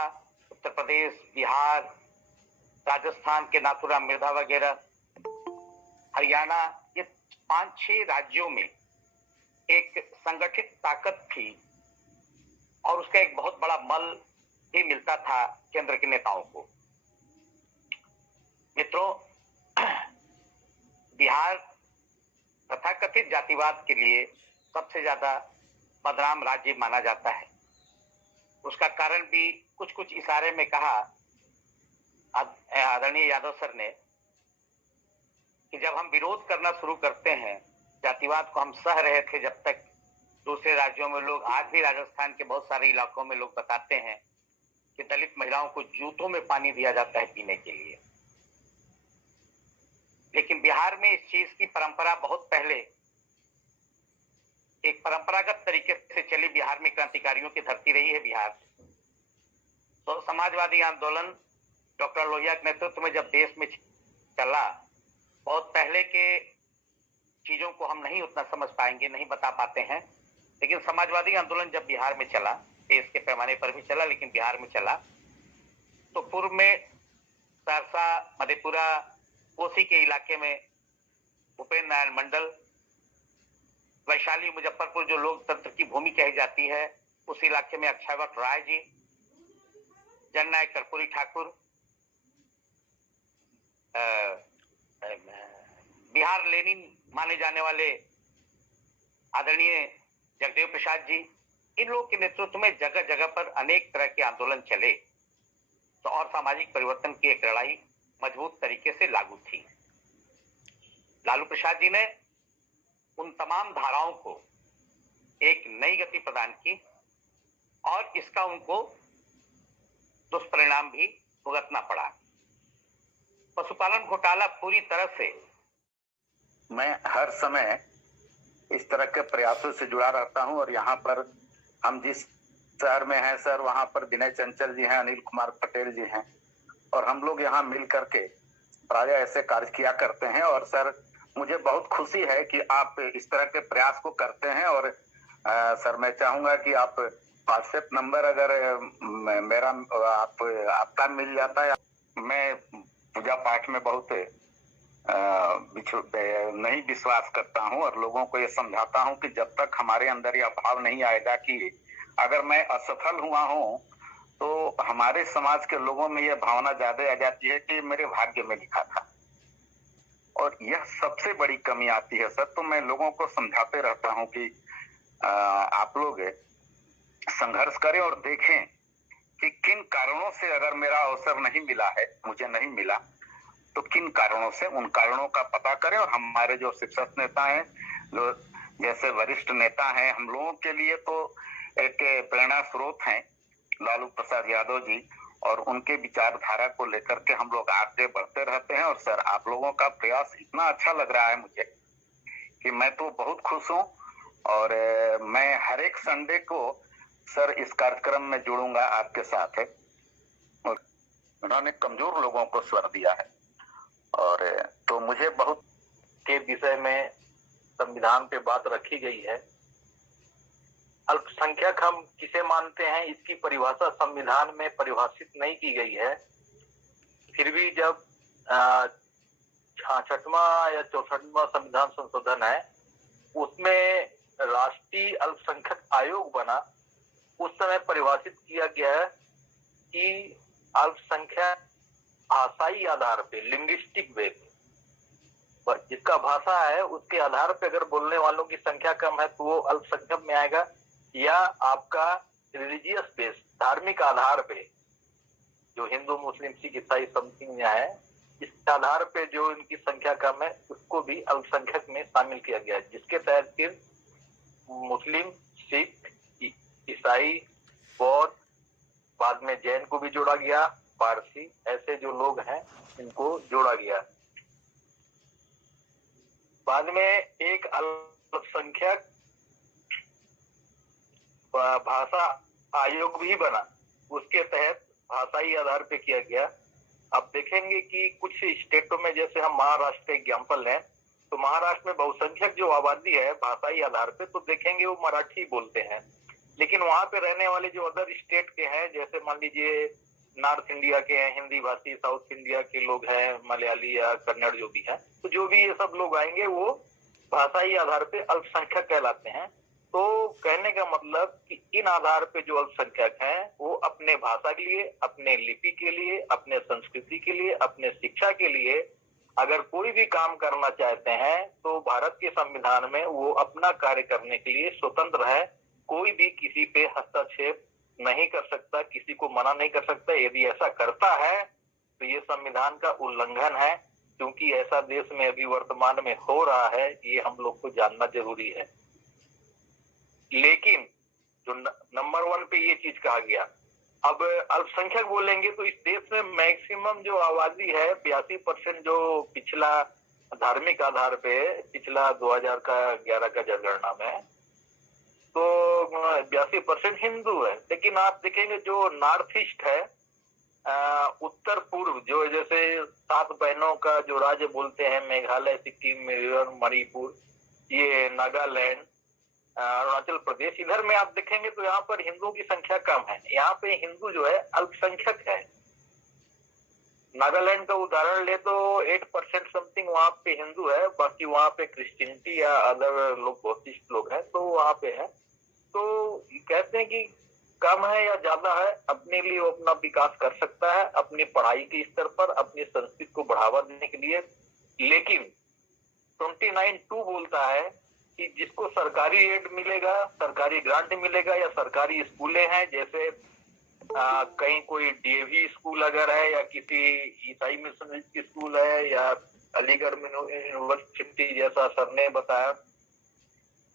उत्तर प्रदेश, बिहार, राजस्थान के नाथुराम मिर्धा वगैरह, हरियाणा, ये 5-6 राज्यों में एक संगठित ताकत थी और उसका एक बहुत बड़ा बल भी मिलता था केंद्र के नेताओं को। मित्रों, बिहार तथाकथित जातिवाद के लिए सबसे ज्यादा बदनाम राज्य माना जाता है। उसका कारण भी कुछ कुछ इशारे में कहा आदरणीय यादव सर ने कि जब हम विरोध करना शुरू करते हैं जातिवाद को, हम सह रहे थे जब तक दूसरे राज्यों में लोग, आज भी राजस्थान के बहुत सारे इलाकों में लोग बताते हैं कि दलित महिलाओं को जूतों में पानी दिया जाता है पीने के लिए। लेकिन बिहार में इस चीज की परंपरा बहुत पहले एक परंपरागत तरीके से चली। बिहार में क्रांतिकारियों की धरती रही है बिहार। तो समाजवादी आंदोलन डॉक्टर लोहिया के नेतृत्व में जब देश में चला, बहुत पहले के चीजों को हम नहीं उतना समझ पाएंगे, नहीं बता पाते हैं, लेकिन समाजवादी आंदोलन जब बिहार में चला, देश के पैमाने पर भी चला लेकिन बिहार में चला, तो पूर्व में सहरसा, मधेपुरा, कोसी के इलाके में भूपेन्द्र नारायण मंडल, वैशाली, मुजफ्फरपुर जो लोकतंत्र की भूमि कही जाती है, उस इलाके में अक्षयवट राय जी, जननायक कर्पूरी ठाकुर, बिहार लेनिन माने जाने वाले आदरणीय जगदेव प्रसाद जी, इन लोगों के नेतृत्व में जगह जगह पर अनेक तरह के आंदोलन चले। तो और सामाजिक परिवर्तन की एक लड़ाई मजबूत तरीके से लागू थी। लालू प्रसाद जी ने उन तमाम धाराओं को एक नई गति प्रदान की और इसका उनको दुष्परिणाम भी भुगतना पड़ा। पशुपालन घोटाला पूरी तरह से, मैं हर समय इस तरह के प्रयासों से जुड़ा रहता हूं और यहाँ पर हम जिस शहर में हैं सर, वहाँ पर विनय चंचल जी हैं, अनिल कुमार पटेल जी हैं और हम लोग यहाँ मिल करके प्राय ऐसे कार्य किया करते हैं। और सर मुझे बहुत खुशी है कि आप इस तरह के प्रयास को करते हैं। और सर मैं चाहूंगा कि आप व्हाट्सएप नंबर अगर मेरा आपका मिल जाता है। मैं पूजा पाठ में बहुत नहीं विश्वास करता हूं और लोगों को ये समझाता हूं कि जब तक हमारे अंदर यह भाव नहीं आएगा कि अगर मैं असफल हुआ हूं तो हमारे समाज के लोगों में यह भावना ज्यादा आ जाती है कि मेरे भाग्य में लिखा था, और यह सबसे बड़ी कमी आती है सर। तो मैं लोगों को समझाते रहता हूं कि आप लोग संघर्ष करें और देखें कि किन कारणों से अगर मेरा अवसर नहीं मिला है, मुझे नहीं मिला, तो किन कारणों से, उन कारणों का पता करें। और हमारे जो शिक्षक नेता हैं, जो जैसे वरिष्ठ नेता हैं, हम लोगों के लिए तो एक प्रेरणा स्रोत हैं लालू प्रसाद यादव जी, और उनके विचारधारा को लेकर के हम लोग आगे बढ़ते रहते हैं। और सर आप लोगों का प्रयास इतना अच्छा लग रहा है मुझे कि मैं तो बहुत खुश हूँ। और मैं हर एक संडे को सर इस कार्यक्रम में जुड़ूंगा आपके साथ है। उन्होंने कमजोर लोगों को स्वर दिया है और तो मुझे बहुत के विषय में संविधान पे बात रखी गई है। अल्पसंख्यक हम किसे मानते हैं इसकी परिभाषा संविधान में परिभाषित नहीं की गई है। फिर भी जब 66वां या 64वां संविधान संशोधन है उसमें राष्ट्रीय अल्पसंख्यक आयोग बना, उस समय परिभाषित किया गया है कि अल्पसंख्यक भाषाई आधार पे, लिंग्विस्टिक वे पे, जिसका भाषा है उसके आधार पे अगर बोलने वालों की संख्या कम है तो वो अल्पसंख्यक में आएगा, या आपका रिलीजियस बेस, धार्मिक आधार पे, जो हिंदू मुस्लिम सिख ईसाई समथिंग है, इस आधार पे जो इनकी संख्या कम है उसको भी अल्पसंख्यक में शामिल किया गया है, जिसके तहत फिर मुस्लिम, सिख, ईसाई, बौद्ध, बाद में जैन को भी जोड़ा गया, पारसी, ऐसे जो लोग हैं इनको जोड़ा गया। बाद में एक अल्पसंख्यक भाषा आयोग भी बना, उसके तहत भाषाई आधार पे किया गया। अब देखेंगे कि कुछ स्टेटों में, जैसे हम महाराष्ट्र के एग्जाम्पल हैं, तो महाराष्ट्र में बहुसंख्यक जो आबादी है भाषाई आधार पे, तो देखेंगे वो मराठी बोलते हैं, लेकिन वहां पे रहने वाले जो अदर स्टेट के हैं, जैसे मान लीजिए नॉर्थ इंडिया के हैं हिंदी भाषी, साउथ इंडिया के लोग हैं मलयाली या कन्नड़ जो भी है, तो जो भी ये सब लोग आएंगे वो भाषाई आधार पे अल्पसंख्यक कहलाते हैं। तो कहने का मतलब कि इन आधार पे जो अल्पसंख्यक हैं वो अपने भाषा के लिए, अपने लिपि के लिए, अपने संस्कृति के लिए, अपने शिक्षा के लिए अगर कोई भी काम करना चाहते हैं तो भारत के संविधान में वो अपना कार्य करने के लिए स्वतंत्र है। कोई भी किसी पे हस्तक्षेप नहीं कर सकता, किसी को मना नहीं कर सकता। यदि ऐसा करता है तो ये संविधान का उल्लंघन है, क्योंकि ऐसा देश में अभी वर्तमान में हो रहा है, ये हम लोग को जानना जरूरी है। लेकिन जो नंबर 1 पे ये चीज कहा गया, अब अल्पसंख्यक बोलेंगे तो इस देश में मैक्सिमम जो आबादी है 82% जो पिछला धार्मिक आधार पे पिछला 2011 का जनगणना में, तो 82% हिंदू है। लेकिन आप देखेंगे जो नॉर्थ ईस्ट है, उत्तर पूर्व, जो जैसे 7 बहनों का जो राज्य बोलते हैं, मेघालय, सिक्किम, मिजोरम, मणिपुर, ये नागालैंड, अरुणाचल प्रदेश, इधर में आप देखेंगे तो यहाँ पर हिंदुओं की संख्या कम है। यहाँ पे हिंदू जो है अल्पसंख्यक है। नागालैंड का उदाहरण ले तो 8% समथिंग वहाँ पे हिंदू है, बाकी वहाँ पे क्रिश्चियनिटी या अदर लोग, बौद्धिस्ट लोग हैं, तो वहाँ पे है। तो कहते हैं कि कम है या ज्यादा है, अपने लिए वो अपना विकास कर सकता है, अपनी पढ़ाई के स्तर पर, अपनी संस्कृति को बढ़ावा देने के लिए। लेकिन 29(2) बोलता है कि जिसको सरकारी एड मिलेगा, सरकारी ग्रांट मिलेगा, या सरकारी स्कूलें हैं, जैसे कहीं कोई डीएवी स्कूल अगर है, या किसी ईसाई मिशन स्कूल है, या अलीगढ़ यूनिवर्सिटी जैसा सर ने बताया,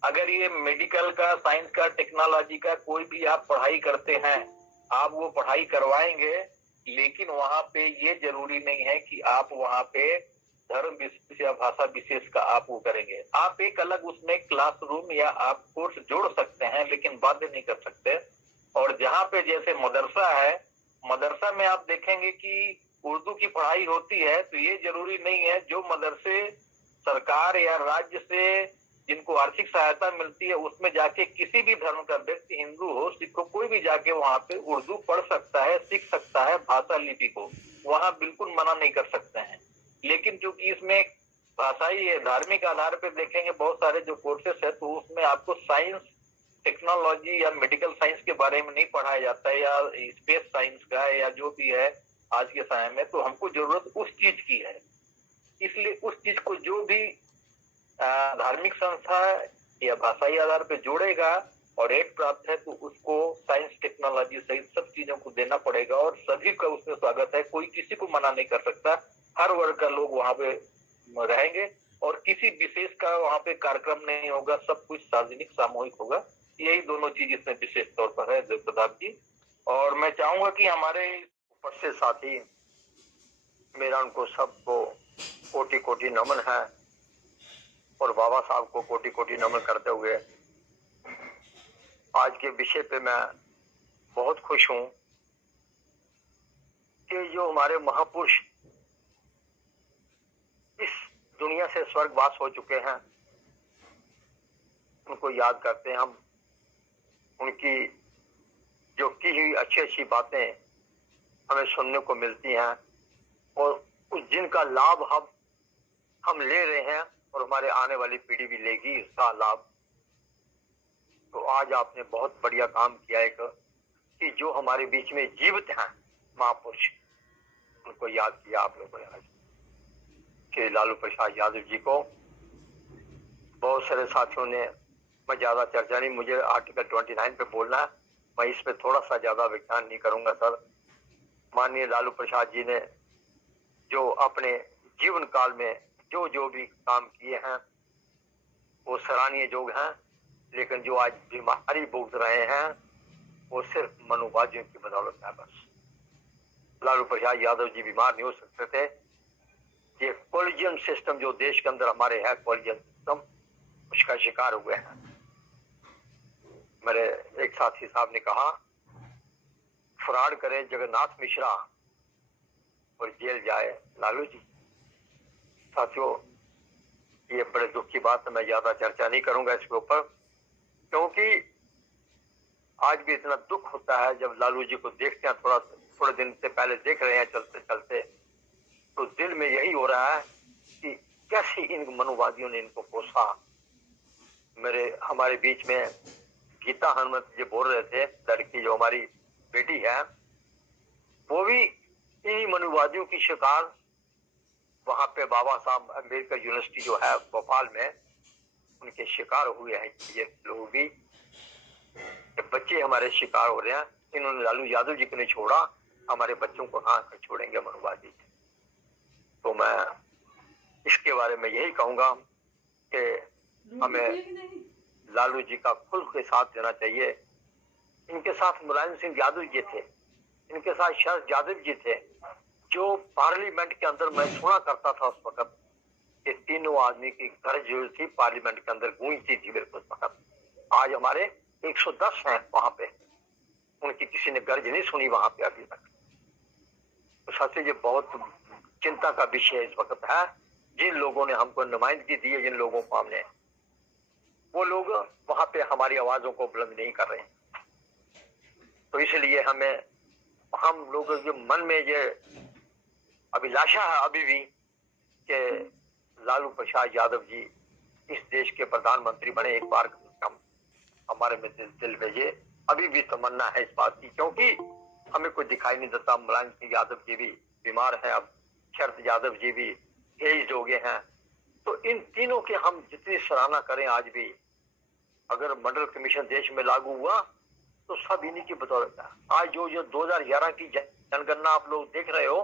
अगर ये मेडिकल का, साइंस का, टेक्नोलॉजी का कोई भी आप पढ़ाई करते हैं, आप वो पढ़ाई करवाएंगे, लेकिन वहां पे ये जरूरी नहीं है कि आप वहां पे धर्म विशेष या भाषा विशेष का आप वो करेंगे। आप एक अलग उसमें क्लासरूम या आप कोर्स जोड़ सकते हैं, लेकिन बाध्य नहीं कर सकते। और जहाँ पे जैसे मदरसा है, मदरसा में आप देखेंगे कि उर्दू की पढ़ाई होती है, तो ये जरूरी नहीं है जो मदरसे सरकार या राज्य से जिनको आर्थिक सहायता मिलती है उसमें जाके किसी भी धर्म का व्यक्ति, हिंदू हो, सिख हो, कोई भी जाके वहां पे उर्दू पढ़ सकता है, सीख सकता है, भाषा लिपि को वहां बिल्कुल मना नहीं कर सकते हैं। लेकिन चूंकि इसमें भाषाई धार्मिक आधार पे देखेंगे बहुत सारे जो कोर्सेस है, तो उसमें आपको साइंस, टेक्नोलॉजी या मेडिकल साइंस के बारे में नहीं पढ़ाया जाता है, या स्पेस साइंस का, या जो भी है आज के समय में। तो हमको जरूरत उस चीज की है, इसलिए उस चीज को जो भी धार्मिक संस्था या भाषाई आधार पे जोड़ेगा और एड प्राप्त है, तो उसको साइंस, टेक्नोलॉजी सहित सब चीजों को देना पड़ेगा, और सभी का उसमें स्वागत है। कोई किसी को मना नहीं कर सकता, हर वर्ग का लोग वहां पे रहेंगे, और किसी विशेष का वहां पे कार्यक्रम नहीं होगा, सब कुछ सार्वजनिक सामूहिक होगा। यही दोनों चीज इसमें विशेष तौर पर है देवप्रताप जी। और मैं चाहूंगा कि हमारे उपस्थित साथी, मेरा उनको सबको कोटि कोटि नमन है, और बाबा साहब को कोटि कोटि नमन करते हुए आज के विषय पे मैं बहुत खुश हूं कि जो हमारे महापुरुष इस दुनिया से स्वर्गवास हो चुके हैं, उनको याद करते हैं हम। उनकी जो की हुई अच्छी अच्छी बातें हमें सुनने को मिलती हैं और उस जिनका लाभ हम ले रहे हैं और हमारे आने वाली पीढ़ी भी लेगी इसका लाभ। तो आज आपने बहुत बढ़िया काम किया है कि जो हमारे बीच में जीवित हैं महापुरुष, उनको याद किया आप लोगों ने आज। कि लालू प्रसाद यादव जी को बहुत सारे साथियों ने, मैं ज्यादा चर्चा नहीं, मुझे आर्टिकल 29 पे बोलना है, मैं इस पे थोड़ा सा ज्यादा व्याख्यान नहीं करूंगा सर। माननीय लालू प्रसाद जी ने जो अपने जीवन काल में जो भी काम किए हैं वो सराहनीय योग हैं, लेकिन जो आज बीमारी भुगत रहे हैं वो सिर्फ मनोवादियों की बदौलत है। बस लालू प्रसाद यादव जी बीमार नहीं हो सकते थे। ये कोलिजन सिस्टम जो देश के अंदर हमारे है, कोलिजन सिस्टम, उसका शिकार हुए हैं। मेरे एक साथी साहब ने कहा, फ्रॉड करे जगन्नाथ मिश्रा और जेल जाए लालू जी। साथियों, ये बड़े दुख की बात है, मैं ज्यादा चर्चा नहीं करूंगा इसके ऊपर, क्योंकि आज भी इतना दुख होता है जब लालू जी को देखते हैं। थोड़े दिन से पहले देख रहे हैं चलते चलते, तो दिल में यही हो रहा है कि कैसे इन मनुवादियों ने इनको पोसा। हमारे बीच में गीता हनुमत जी बोल रहे थे, लड़की जो हमारी बेटी है, वो भी इन्हीं मनुवादियों की शिकार वहां पे बाबा साहब अम्बेडकर यूनिवर्सिटी जो है भोपाल में, उनके शिकार हुए हैं। ये लोग भी, बच्चे हमारे शिकार हो रहे हैं। इन्होंने लालू यादव जी को नहीं छोड़ा, हमारे बच्चों को कहाँ छोड़ेंगे मनुवादी। तो मैं इसके बारे में यही कहूंगा कि हमें लालू जी का खुल के साथ देना चाहिए। इनके साथ मुलायम सिंह यादव जी थे, इनके साथ शरद यादव जी थे, जो पार्लियामेंट के अंदर मैं सुना करता था उस वक्त कि तीनों आदमी की गर्ज जो थी पार्लियामेंट के अंदर गूंजती थी बिल्कुल उस वक्त। आज हमारे 110 हैं वहां पे, उनकी किसी ने गर्ज नहीं सुनी वहां पे अभी तक। तो साथी ये बहुत चिंता का विषय इस वक्त है। जिन लोगों ने हमको नुमाइंदगी दी है, जिन लोगों को हमने, वो लोग वहां पे हमारी आवाजों को बुलंद नहीं कर रहे हैं। तो इसलिए हम लोगों के मन में ये अभिलाषा है अभी भी कि लालू प्रसाद यादव जी इस देश के प्रधानमंत्री बने एक बार कम। हमारे में दिल में ये अभी भी तमन्ना है इस बात की, क्योंकि हमें कोई दिखाई नहीं देता। मुलायम सिंह यादव जी भी बीमार हैं, अब शरद यादव जी भी एज हो गए हैं। तो इन तीनों के हम जितनी सराहना करें, आज भी अगर मंडल कमीशन देश में लागू हुआ तो सब इन्हीं की बदौलत है। आज जो 2011 की जनगणना आप लोग देख रहे हो,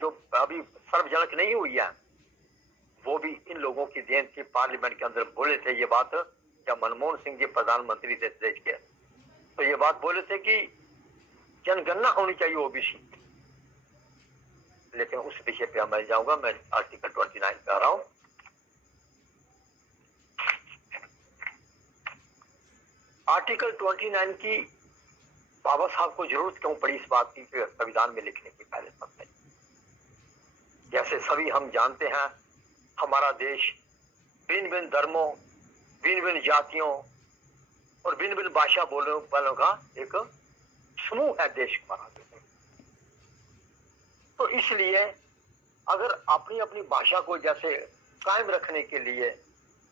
जो अभी सार्वजनिक नहीं हुई है, वो भी इन लोगों की देन थी। पार्लियामेंट के अंदर बोले थे ये बात जब मनमोहन सिंह जी प्रधानमंत्री थे देश के, तो ये बात बोले थे कि जनगणना होनी चाहिए ओबीसी। लेकिन उस विषय पे मैं जाऊंगा, मैं आर्टिकल 29 पे आ रहा हूं। आर्टिकल 29 की बाबा साहब को जरूरत क्यों पड़ी इस बात की संविधान में लिखने की? पहले सबसे, जैसे सभी हम जानते हैं, हमारा देश भिन्न भिन्न धर्मों, भिन्न भिन्न जातियों और भिन्न भिन्न भाषा बोलने वालों का एक समूह है देश हमारा। तो इसलिए अगर अपनी अपनी भाषा को जैसे कायम रखने के लिए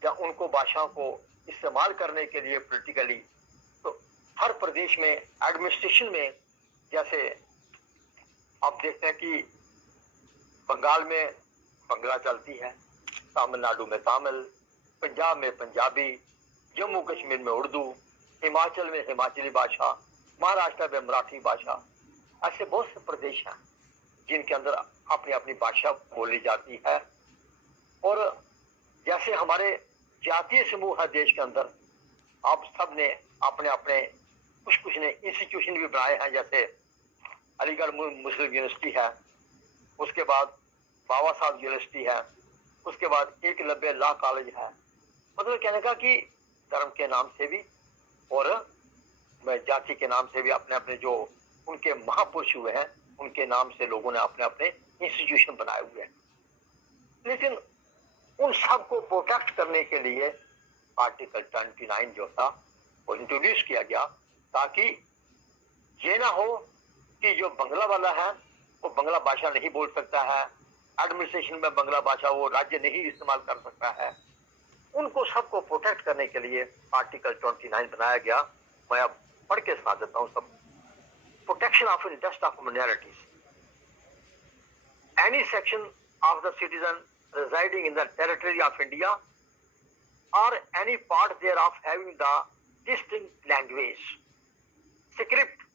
या उनको भाषाओं को इस्तेमाल करने के लिए पॉलिटिकली, तो हर प्रदेश में एडमिनिस्ट्रेशन में, जैसे आप देखते हैं कि बंगाल में बंगला चलती है, तमिलनाडु में तमिल, पंजाब में पंजाबी, जम्मू कश्मीर में उर्दू, हिमाचल में हिमाचली भाषा, महाराष्ट्र में मराठी भाषा। ऐसे बहुत से प्रदेश हैं जिनके अंदर अपनी अपनी भाषा बोली जाती है। और जैसे हमारे जातीय समूह है देश के अंदर, आप सब ने अपने अपने कुछ ने इंस्टीट्यूशन भी बनाए हैं, जैसे अलीगढ़ मुस्लिम यूनिवर्सिटी है, उसके बाद बाबा साहब यूनिवर्सिटी है, उसके बाद एकलव्य लॉ कॉलेज है। मतलब कहने का कि धर्म के नाम से भी और जाति के नाम से भी अपने अपने जो उनके महापुरुष हुए हैं उनके नाम से लोगों ने अपने अपने इंस्टीट्यूशन बनाए हुए हैं। लेकिन उन सब को प्रोटेक्ट करने के लिए आर्टिकल 29 जो था वो इंट्रोड्यूस किया गया, ताकि ये ना हो कि जो बंगला वाला है वो बंगला भाषा नहीं बोल सकता है, एडमिनिस्ट्रेशन में बंगला भाषा वो राज्य नहीं इस्तेमाल कर सकता है। उनको सबको प्रोटेक्ट करने के लिए आर्टिकल 29 बनाया गया। मैं अब पढ़ के सुना देता हूँ सब। Protection of interest of minorities. Any section of the citizen residing in the territory of India or any part thereof having the distinct language, script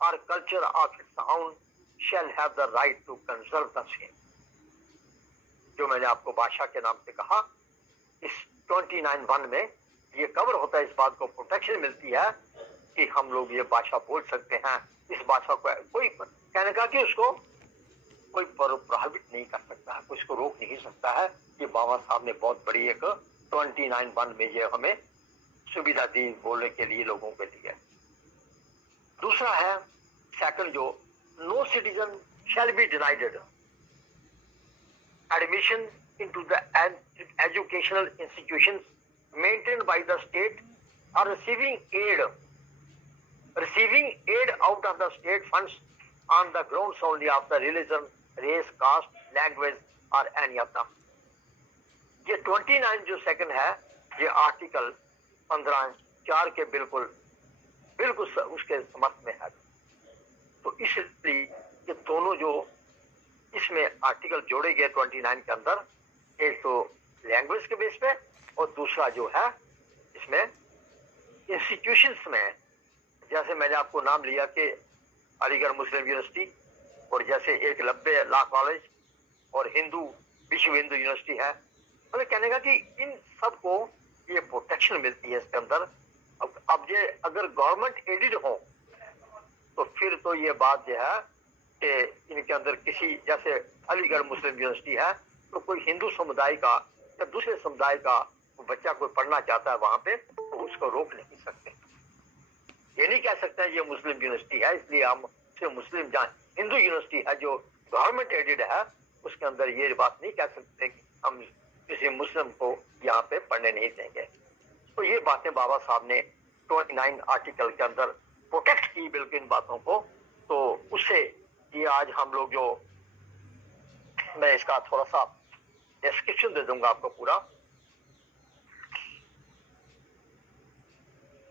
or culture of its own shall have the right to conserve the same। जो मैंने आपको भाषा के नाम से कहा, इस 29(1) में ये कवर होता है, इस बात को प्रोटेक्शन मिलती है कि हम लोग ये भाषा बोल सकते हैं। इस भाषा को कोई कहने का कि उसको कोई प्रभावित नहीं कर सकता है, कोई इसको रोक नहीं सकता है। ये बाबा साहब ने बहुत बड़ी एक 29(1) में ये हमें सुविधा दी बोलने के लिए लोगों के लिए। दूसरा है सेकंड जो no citizen shall be denied admission into the educational institutions maintained by the state और receiving aid out of the state funds on the grounds only of the religion, race, caste, language or any of them। ये 29 जो second है ये article 15(4) के बिल्कुल उसके समर्थ में है। तो इसलिए ये दोनों जो इसमें आर्टिकल जोड़े गए 29 के अंदर, एक तो लैंग्वेज के बेस पे और दूसरा जो है इसमें इंस्टीट्यूशंस में, जैसे मैंने आपको नाम लिया कि अलीगढ़ मुस्लिम यूनिवर्सिटी और जैसे एकलव्य लॉ कॉलेज और विश्व हिंदू यूनिवर्सिटी है। मतलब कहने का कि इन सब को ये प्रोटेक्शन मिलती है इसके अंदर। अब ये अगर गवर्नमेंट एडेड हो तो फिर तो ये बात जो है कि इनके अंदर किसी जैसे अलीगढ़ मुस्लिम यूनिवर्सिटी है तो कोई हिंदू समुदाय का या दूसरे समुदाय का बच्चा कोई पढ़ना चाहता है वहां पे तो उसको रोक नहीं सकते। ये नहीं कह सकते हैं ये मुस्लिम यूनिवर्सिटी है इसलिए हम उसे मुस्लिम जहाँ हिंदू यूनिवर्सिटी है जो गवर्नमेंट एडेड है उसके अंदर ये बात नहीं कह सकते कि हम किसी मुस्लिम को यहाँ पे पढ़ने नहीं देंगे। तो ये बातें बाबा साहब ने 29 आर्टिकल के अंदर प्रोटेक्ट की बिल्कुल इन बातों को। तो उससे ये आज हम लोग जो मैं इसका थोड़ा सा डिस्क्रिप्शन दे दूंगा आपको पूरा।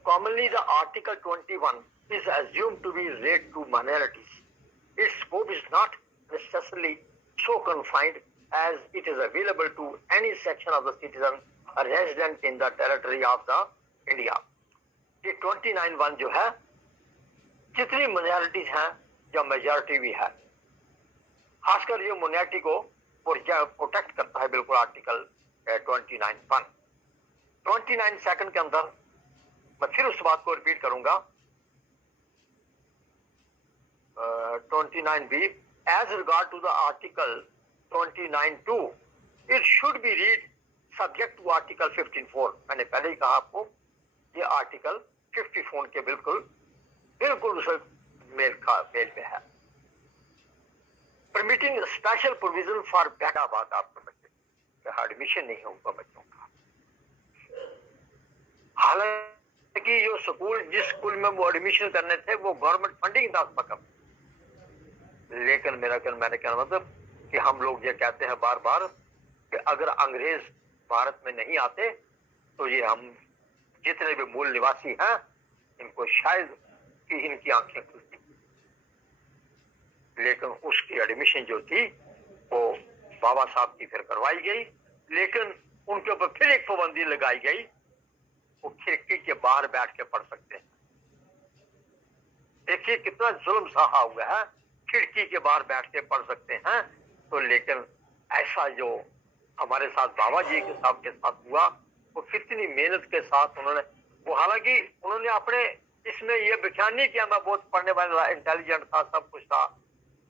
Commonly the article 21 is assumed to be read to minorities. Its scope is not necessarily so confined as it is available to any section of the citizen resident in the territory of the India। ये 29(1) जो है जितनी minorities हैं या majority भी है, खासकर ये माइनॉरिटी को प्रोटेक्ट करता है बिल्कुल आर्टिकल 29(1). 29 सेकंड के अंदर मैं फिर उस बात को रिपीट करूंगा। 29(b) as regard to the article 29(2) it should be read subject to article 15(4)। मैंने पहले ही कहा आपको ये आर्टिकल 54 के बिल्कुल उसे मेल पे है। परमिटिंग स्पेशल प्रोविजन फॉर बात आपके बच्चे एडमिशन नहीं होगा बच्चों का। हालांकि जो स्कूल जिस स्कूल में वो एडमिशन करने थे वो गवर्नमेंट फंडिंग था उसका, लेकिन मैंने कहना मतलब कि हम लोग ये कहते हैं बार बार कि अगर अंग्रेज भारत में नहीं आते तो ये हम जितने भी मूल निवासी हैं इनको शायद कि इनकी आंखें खुलती, लेकिन उसकी एडमिशन जो थी वो बाबा साहब की फिर करवाई गई, लेकिन उनके ऊपर फिर एक पाबंदी लगाई गई, वो खिड़की के बाहर बैठ के पढ़ सकते हैं। देखिए कितना जुल्म सहा हुआ है, खिड़की के बाहर बैठ के पढ़ सकते हैं। तो लेकिन ऐसा जो हमारे साथ बाबा जी के साथ हुआ वो कितनी मेहनत के साथ उन्होंने वो, हालांकि उन्होंने अपने इसमें ये बयान नहीं किया मैं बहुत पढ़ने वाला इंटेलिजेंट था सब कुछ था,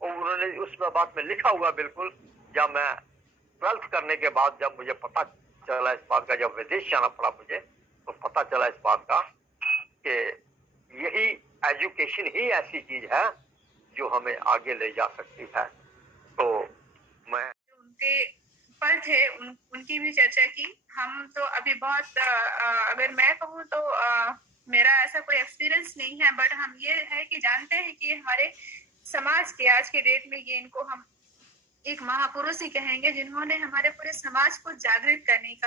और उन्होंने उस बात में लिखा हुआ बिल्कुल। जब मैं 12th करने के बाद जब मुझे पता चला इस बात का, जब विदेश जाना पड़ा मुझे तो पता चला इस बात का कि यही एजुकेशन ही ऐसी चीज है जो हमें आगे ले जा सकती है। तो मैं उनके पल थे उनकी भी चर्चा की। हम तो अभी बहुत अगर मैं कहूँ तो मेरा ऐसा कोई एक्सपीरियंस नहीं है, बट हम ये है कि जानते हैं कि हमारे समाज के आज के डेट में ये इनको हम एक महापुरुष ही कहेंगे, जिन्होंने हमारे पूरे समाज को जागृत करने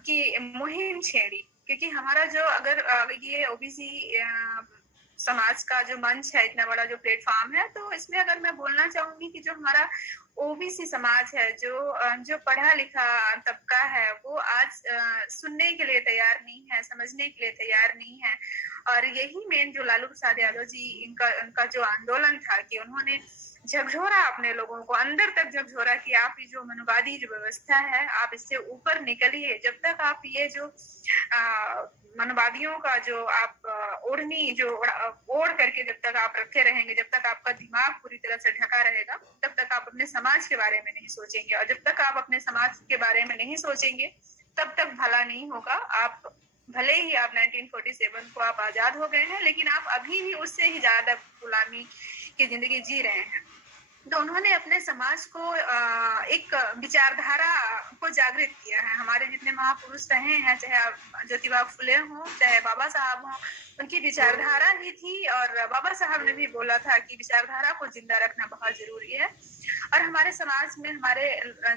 की मुहिम छेड़ी। क्योंकि हमारा जो अगर ये ओबीसी समाज का जो मंच है, इतना बड़ा जो प्लेटफॉर्म है, तो इसमें अगर मैं बोलना चाहूंगी कि जो हमारा ओबीसी समाज है, जो पढ़ा लिखा तबका है, वो आज सुनने के लिए तैयार नहीं है, समझने के लिए तैयार नहीं है। और यही मेन जो लालू प्रसाद यादव जी इनका जो आंदोलन था कि उन्होंने झकझोरा अपने लोगों को अंदर तक झकझोरा कि आप ये जो मनुवादी जो व्यवस्था है, आप इससे ऊपर निकलिए। जब तक आप ये जो मनवादियों का जो आप ओढ़नी जो ओढ़ करके जब तक आप रखे रहेंगे, जब तक आपका दिमाग पूरी तरह से ढका रहेगा, तब तक आप अपने समाज के बारे में नहीं सोचेंगे। और जब तक आप अपने समाज के बारे में नहीं सोचेंगे, तब तक भला नहीं होगा। आप भले ही आप 1947 को आप आजाद हो गए हैं, लेकिन आप अभी भी उससे ही ज्यादा गुलामी की जिंदगी जी रहे हैं। तो उन्होंने अपने समाज को एक विचारधारा को जागृत किया है। हमारे जितने महापुरुष रहे हैं, चाहे ज्योतिबा फुले हों, चाहे बाबा साहब हों, उनकी विचारधारा ही थी। और बाबा साहब ने भी बोला था कि विचारधारा को जिंदा रखना बहुत जरूरी है। और हमारे समाज में हमारे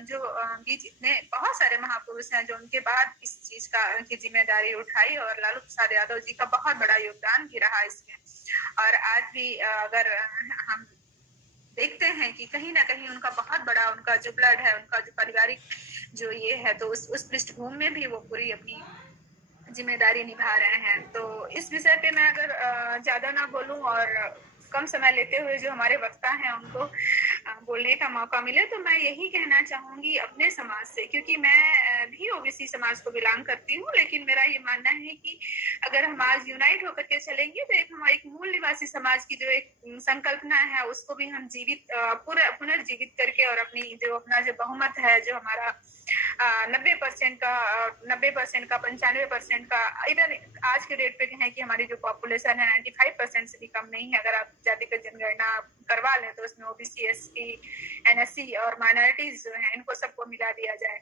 जो बीच इतने बहुत सारे महापुरुष हैं जो उनके बाद इस चीज की जिम्मेदारी उठाई, और लालू प्रसाद यादव जी का बहुत बड़ा योगदान भी रहा इसमें। और आज भी अगर हम देखते हैं कि कहीं ना कहीं उनका बहुत बड़ा, उनका जो ब्लड है, उनका जो पारिवारिक जो ये है, तो उस पृष्ठभूमि में भी वो पूरी अपनी जिम्मेदारी निभा रहे हैं। तो इस विषय पे मैं अगर ज्यादा ना बोलूं और कम समय लेते हुए जो हमारे वक्ता हैं उनको बोलने का मौका मिले, तो मैं यही कहना चाहूंगी अपने समाज से, क्योंकि मैं भी ओबीसी समाज को बिलोंग करती हूँ। लेकिन मेरा ये मानना है कि अगर हम आज यूनाइट होकर के चलेंगे, तो एक मूल निवासी समाज की जो एक संकल्पना है, उसको भी हम जीवित पुनर्जीवित करके, और अपनी जो अपना जो बहुमत है, जो हमारा 90% का 95% का, इधर आज के डेट पे कहें कि हमारी जो पॉपुलेशन है 95% से भी कम नहीं है। अगर आप जातिगत जनगणना करवा लें तो उसमें ओबीसी, एसटी, एनएससी और माइनॉरिटीज जो हैं, इनको सबको मिला दिया जाए।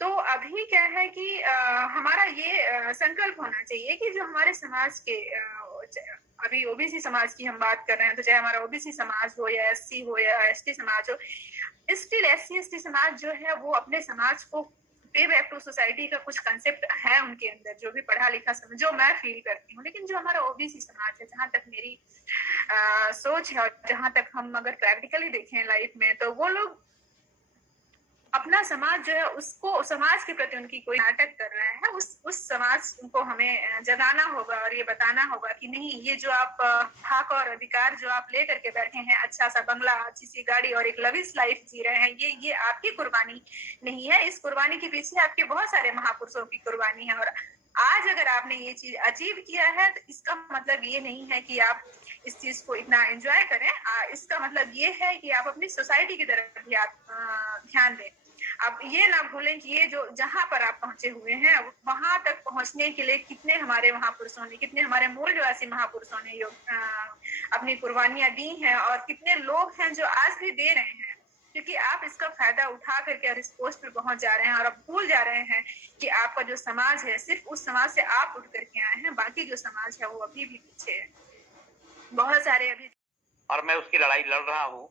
तो अभी क्या है कि हमारा ये संकल्प होना चाहिए कि जो हमारे समाज के अभी ओबीसी समाज की हम बात कर रहे हैं, तो चाहे हमारा ओबीसी समाज हो या एससी हो या एसटी समाज हो, स्टिल एससी एसटी समाज जो है वो अपने समाज को पे बैक टू सोसाइटी का कुछ कंसेप्ट है उनके अंदर, जो भी पढ़ा लिखा समझ, जो मैं फील करती हूँ। लेकिन जो हमारा ओबीसी समाज है, जहां तक मेरी सोच है और जहां तक हम अगर प्रैक्टिकली देखें लाइफ में, तो वो लोग अपना समाज जो है उसको, समाज के प्रति उनकी कोई नाटक कर रहे हैं, उस समाज को हमें जगाना होगा और ये बताना होगा कि नहीं, ये जो आप हक और अधिकार जो आप लेकर के बैठे हैं, अच्छा सा बंगला, अच्छी सी गाड़ी और एक लविश लाइफ जी रहे हैं, ये आपकी कुर्बानी नहीं है। इस कुर्बानी के पीछे आपके बहुत सारे महापुरुषों की कुर्बानी है। और आज अगर आपने ये चीज अचीव किया है, तो इसका मतलब ये नहीं है कि आप इस चीज को इतना एंजॉय करें। इसका मतलब ये है कि आप अपनी सोसाइटी की तरफ भी आप ध्यान दें। आप ये ना भूलें कि ये जो जहां पर आप पहुंचे हुए हैं, वहां तक पहुंचने के लिए कितने हमारे महापुरुषों ने, कितने हमारे मूल निवासी महापुरुषों ने अपनी कुर्बानियां दी हैं, और कितने लोग हैं जो आज भी दे रहे हैं। क्योंकि आप इसका फायदा उठा करके और इस पोस्ट पे पहुंच जा रहे हैं, और अब भूल जा रहे हैं कि आपका जो समाज है, सिर्फ उस समाज से आप उठ करके आए हैं, बाकी जो समाज है वो अभी भी पीछे है, बहुत सारे अभी। और मैं उसकी लड़ाई लड़ रहा हूँ।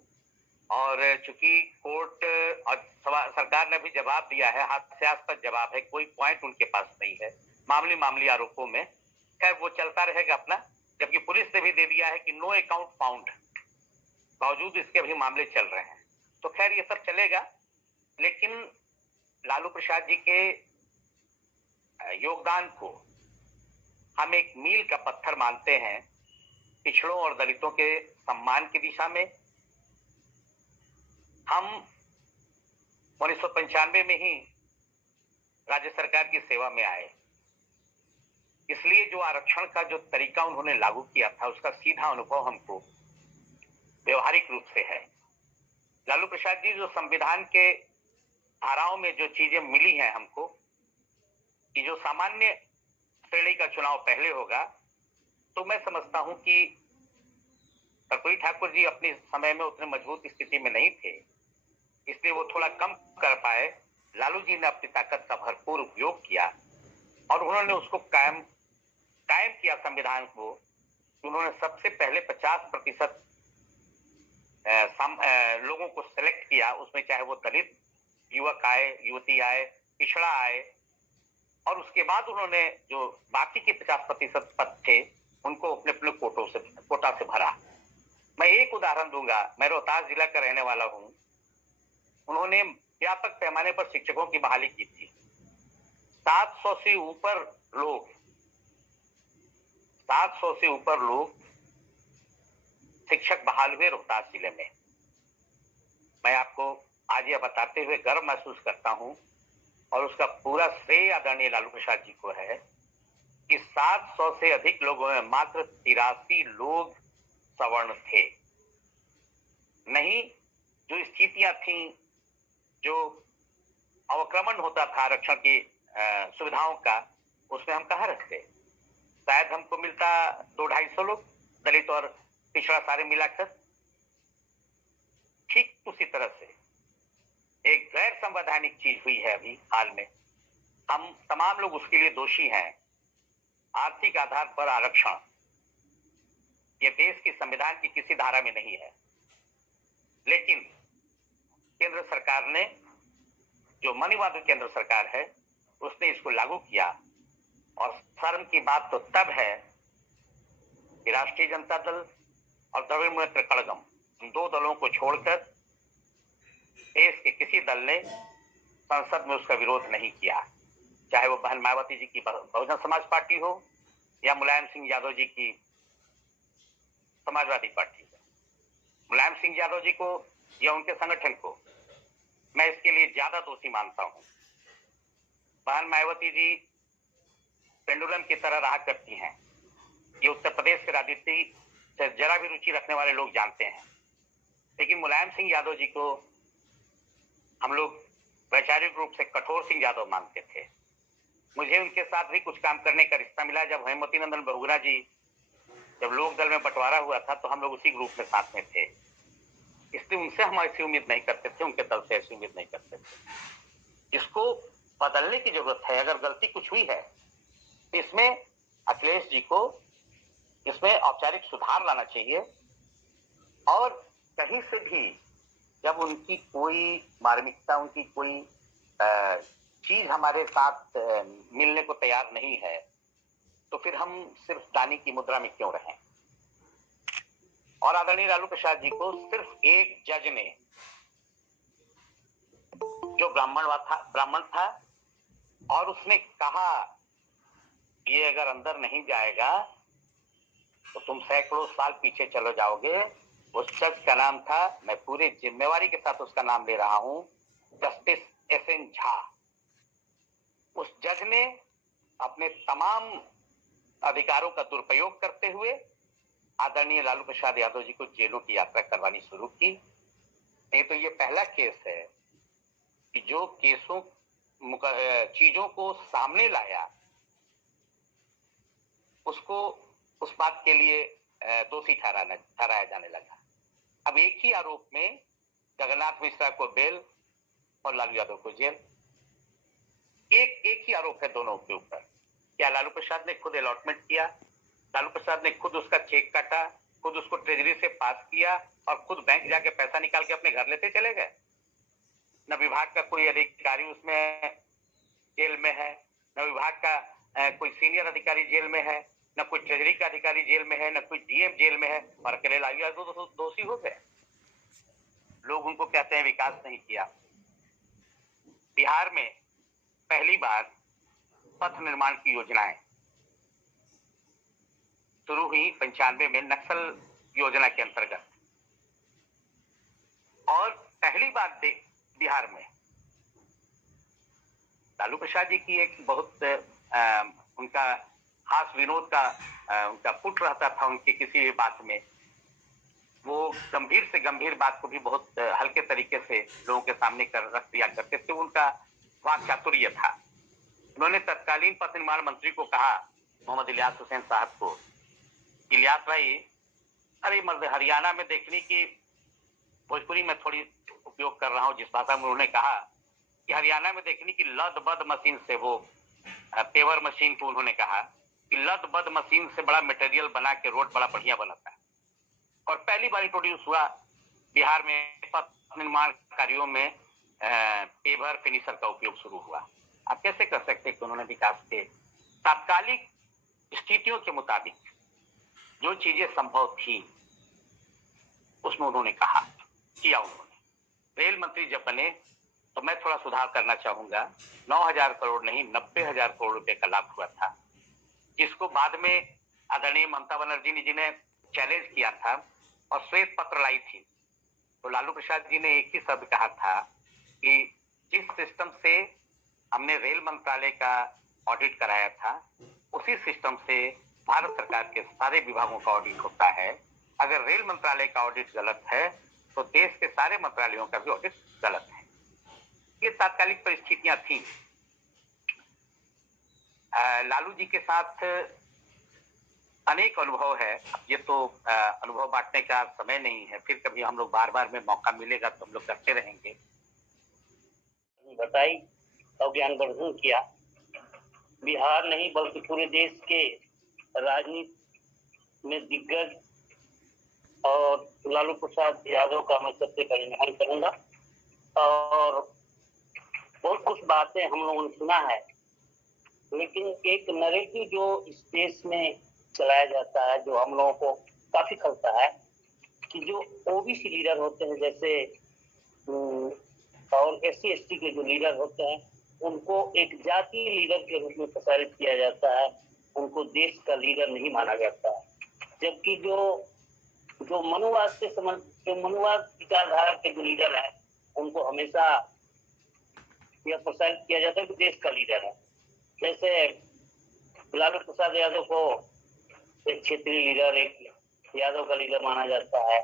और चूंकि कोर्ट और सरकार ने भी जवाब दिया है, हास्यास्पद जवाब है, कोई पॉइंट उनके पास नहीं है मामूली आरोपों में। खैर वो चलता रहेगा अपना, जबकि पुलिस ने भी दे दिया है कि नो अकाउंट फाउंड, बावजूद इसके अभी मामले चल रहे हैं। तो खैर ये सब चलेगा, लेकिन लालू प्रसाद जी के योगदान को हम एक मील का पत्थर मानते हैं पिछड़ों और दलितों के सम्मान की दिशा में। हम 1995 में ही राज्य सरकार की सेवा में आए, इसलिए जो आरक्षण का जो तरीका उन्होंने लागू किया था, उसका सीधा अनुभव हमको व्यवहारिक रूप से है। लालू प्रसाद जी जो संविधान के धाराओं में जो चीजें मिली हैं हमको, कि जो सामान्य श्रेणी का चुनाव पहले होगा, तो मैं समझता हूं कि कर्पूरी ठाकुर जी अपने समय में उतने मजबूत स्थिति में नहीं थे, इसलिए वो थोड़ा कम कर पाए। लालू जी ने अपनी ताकत का भरपूर उपयोग किया और उन्होंने उसको कायम किया संविधान को। उन्होंने सबसे पहले 50% लोगों को सेलेक्ट किया, उसमें चाहे वो दलित युवक आए, युवती आए, पिछड़ा आए, और उसके बाद उन्होंने जो बाकी के 50% पद थे उनको अपने अपने कोटा से भरा। मैं एक उदाहरण दूंगा, मैं रोहतास जिला का रहने वाला हूं। उन्होंने व्यापक पैमाने पर शिक्षकों की बहाली की थी। 700 से ऊपर लोग शिक्षक बहाल हुए रोहतास जिले में। मैं आपको आज यह बताते हुए गर्व महसूस करता हूं और उसका पूरा श्रेय आदरणीय लालू प्रसाद जी को है कि 700 से अधिक लोगों में मात्र 83 लोग सवर्ण थे। नहीं, जो स्थितियां थी, जो अवक्रमण होता था आरक्षण की सुविधाओं का, उसमें हम कहाँ रहते? शायद हमको मिलता 200-250 लोग, दलित और पिछड़ा सारे मिलाकर। ठीक उसी तरह से एक गैर संवैधानिक चीज हुई है अभी हाल में। हम तमाम लोग उसके लिए दोषी हैं। आर्थिक आधार पर आरक्षण ये देश की संविधान की किसी धारा में नहीं है, लेकिन केंद्र सरकार ने, जो मनीवादी केंद्र सरकार है, उसने इसको लागू किया। और शर्म की बात तो तब है कि राष्ट्रीय जनता दल और द्रविड़ मुनेत्र कड़गम, इन दो दलों को छोड़कर देश के किसी दल ने संसद में उसका विरोध नहीं किया, चाहे वो बहन मायावती जी की बहुजन समाज पार्टी हो या मुलायम सिंह यादव जी की समाजवादी पार्टी हो। मुलायम सिंह यादव जी को या उनके संगठन को मैं इसके लिए ज्यादा दोषी मानता हूं। बहन मायावती जी पेंडुलम की तरह रहा करती हैं, ये उत्तर प्रदेश के राजनीति से जरा भी रुचि रखने वाले लोग जानते हैं। लेकिन मुलायम सिंह यादव जी को हम लोग वैचारिक रूप से कठोर सिंह यादव मानते थे। मुझे उनके साथ भी कुछ काम करने का रिश्ता मिला। जब हेमवती नंदन बहुगुणा जी, जब लोक दल में बंटवारा हुआ था, तो हम लोग उसी ग्रुप में साथ में थे। इसलिए उनसे हम ऐसी उम्मीद नहीं करते थे, उनके दल से ऐसी उम्मीद नहीं करते थे। इसको बदलने की जरूरत है। अगर गलती कुछ हुई है तो इसमें अखिलेश जी को इसमें औपचारिक सुधार लाना चाहिए। और कहीं से भी जब उनकी कोई मार्मिकता, उनकी कोई चीज हमारे साथ मिलने को तैयार नहीं है, तो फिर हम सिर्फ दानी की मुद्रा में क्यों रहें? और आदरणीय लालू प्रसाद जी को सिर्फ एक जज ने, जो ब्राह्मण था, और उसने कहा ये अगर अंदर नहीं जाएगा तो तुम सैकड़ों साल पीछे चले जाओगे। उस जज का नाम था, मैं पूरी जिम्मेवारी के साथ उसका नाम ले रहा हूं, जस्टिस एस.एन. झा। उस जज ने अपने तमाम अधिकारों का दुरुपयोग करते हुए आदरणीय लालू प्रसाद यादव जी को जेलों की यात्रा करवानी शुरू की। नहीं तो ये पहला केस है कि जो चीजों को सामने लाया, उसको उस बात के लिए दोषी ठहराया जाने लगा। अब एक ही आरोप में जगन्नाथ मिश्रा को बेल और लालू यादव को जेल। एक ही आरोप है दोनों के ऊपर। क्या लालू प्रसाद ने खुद अलॉटमेंट किया? लालू प्रसाद ने खुद उसका चेक काटा, खुद उसको ट्रेजरी से पास किया और खुद बैंक जाके पैसा निकाल के अपने घर लेते चले गए? न विभाग का कोई अधिकारी उसमें जेल में है, न विभाग का कोई सीनियर अधिकारी जेल में है, न कोई ट्रेजरी का अधिकारी जेल में है, न कोई डीएम जेल में है, और अकेले लालू यादव तो दोषी हो गए। लोग उनको कहते हैं विकास नहीं किया। बिहार में पहली बार पथ निर्माण की योजनाएं शुरू हुई 95 में नक्सल योजना के अंतर्गत, और पहली बार बिहार में लालू प्रसाद जी की एक बहुत उनका हास विनोद का उनका पुट रहता था। उनकी किसी भी बात में वो गंभीर से गंभीर बात को भी बहुत हल्के तरीके से लोगों के सामने रख दिया करते थे। उनका वाक चातुर्य था। उन्होंने तत्कालीन पथ निर्माण मंत्री को कहा, मोहम्मद इलियास हुसैन साहब को, इलियास भाई, अरे मर्द हरियाणा में देखने की, भोजपुरी में थोड़ी उपयोग कर रहा हूँ जिस भाषा में उन्होंने कहा कि हरियाणा में देखने की लद बद मशीन से, वो पेवर मशीन को उन्होंने कहा कि लद बद मशीन से बड़ा मटेरियल बना के रोड बड़ा बढ़िया बनाता है। और पहली बार इंट्रोड्यूस हुआ बिहार में पथ निर्माण कार्यों में पेवर फिनिशर का उपयोग शुरू हुआ। आप कैसे कर सकते हैं कि उन्होंने विकास के तात्कालिक स्थितियों के मुताबिक जो चीजें संभव थी उसमें उन्होंने कहा, किया उन्होंने। रेल मंत्री जब बने तो मैं थोड़ा सुधार करना चाहूंगा, 9,000 करोड़ नहीं 90,000 करोड़ रुपए का लाभ हुआ था, जिसको बाद में आदरणीय ममता बनर्जी जी ने चैलेंज किया था और श्वेत पत्र लाई थी। तो लालू प्रसाद जी ने एक ही शब्द कहा था कि जिस सिस्टम से हमने रेल मंत्रालय का ऑडिट कराया था उसी सिस्टम से भारत सरकार के सारे विभागों का ऑडिट होता है। अगर रेल मंत्रालय का ऑडिट गलत है तो देश के सारे मंत्रालयों का भी ऑडिट गलत है। ये तात्कालिक परिस्थितियां थी। लालू जी के साथ अनेक अनुभव है। ये तो अनुभव बांटने का समय नहीं है, फिर कभी हम लोग बार बार में मौका मिलेगा तो हम लोग करते रहेंगे। बताई और ज्ञानवर्धन किया। बिहार नहीं बल्कि पूरे देश के राजनीति में दिग्गज और लालू प्रसाद यादव का मैं सबसे पहले ध्यान करूंगा। और बहुत कुछ बातें हम लोगों ने सुना है, लेकिन एक नैरेटिव जो इस देश में चलाया जाता है जो हम लोगों को काफी खलता है कि जो ओबीसी लीडर होते हैं जैसे और SC ST के जो लीडर होते हैं उनको एक जातीय लीडर के रूप में प्रसारित किया जाता है, उनको देश का लीडर नहीं माना जाता है। जबकि जो मनुवाद से जो मनुवाद विचारधारा के जो लीडर है उनको हमेशा यह प्रसारित किया जाता है कि देश का लीडर है। जैसे लालू प्रसाद यादव को एक क्षेत्रीय लीडर, एक यादव का लीडर माना जाता है।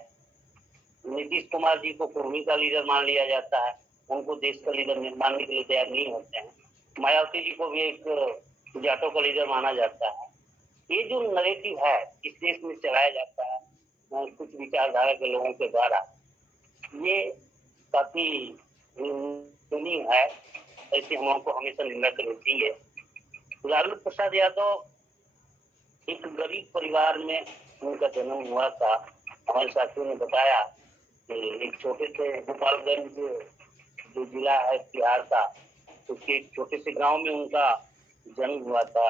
नीतीश कुमार जी को कुर्मी का लीडर मान लिया जाता है, उनको देश का लीडर मानने के लिए तैयार नहीं होते हैं। मायावती जी को भी एक जाटों का लीडर माना जाता है। ये जो नैरेटिव है इस देश में चलाया जाता है कुछ विचारधारा के लोगों के द्वारा, ये काफी है, ऐसे हम लोगों को हमेशा निंदा करनी चाहिए। लालू प्रसाद यादव एक गरीब परिवार में उनका जन्म हुआ था। हमारे साथियों ने बताया कि एक छोटे से गोपालगंज जो जिला है बिहार का, उसके एक छोटे से गांव में उनका जन्म हुआ था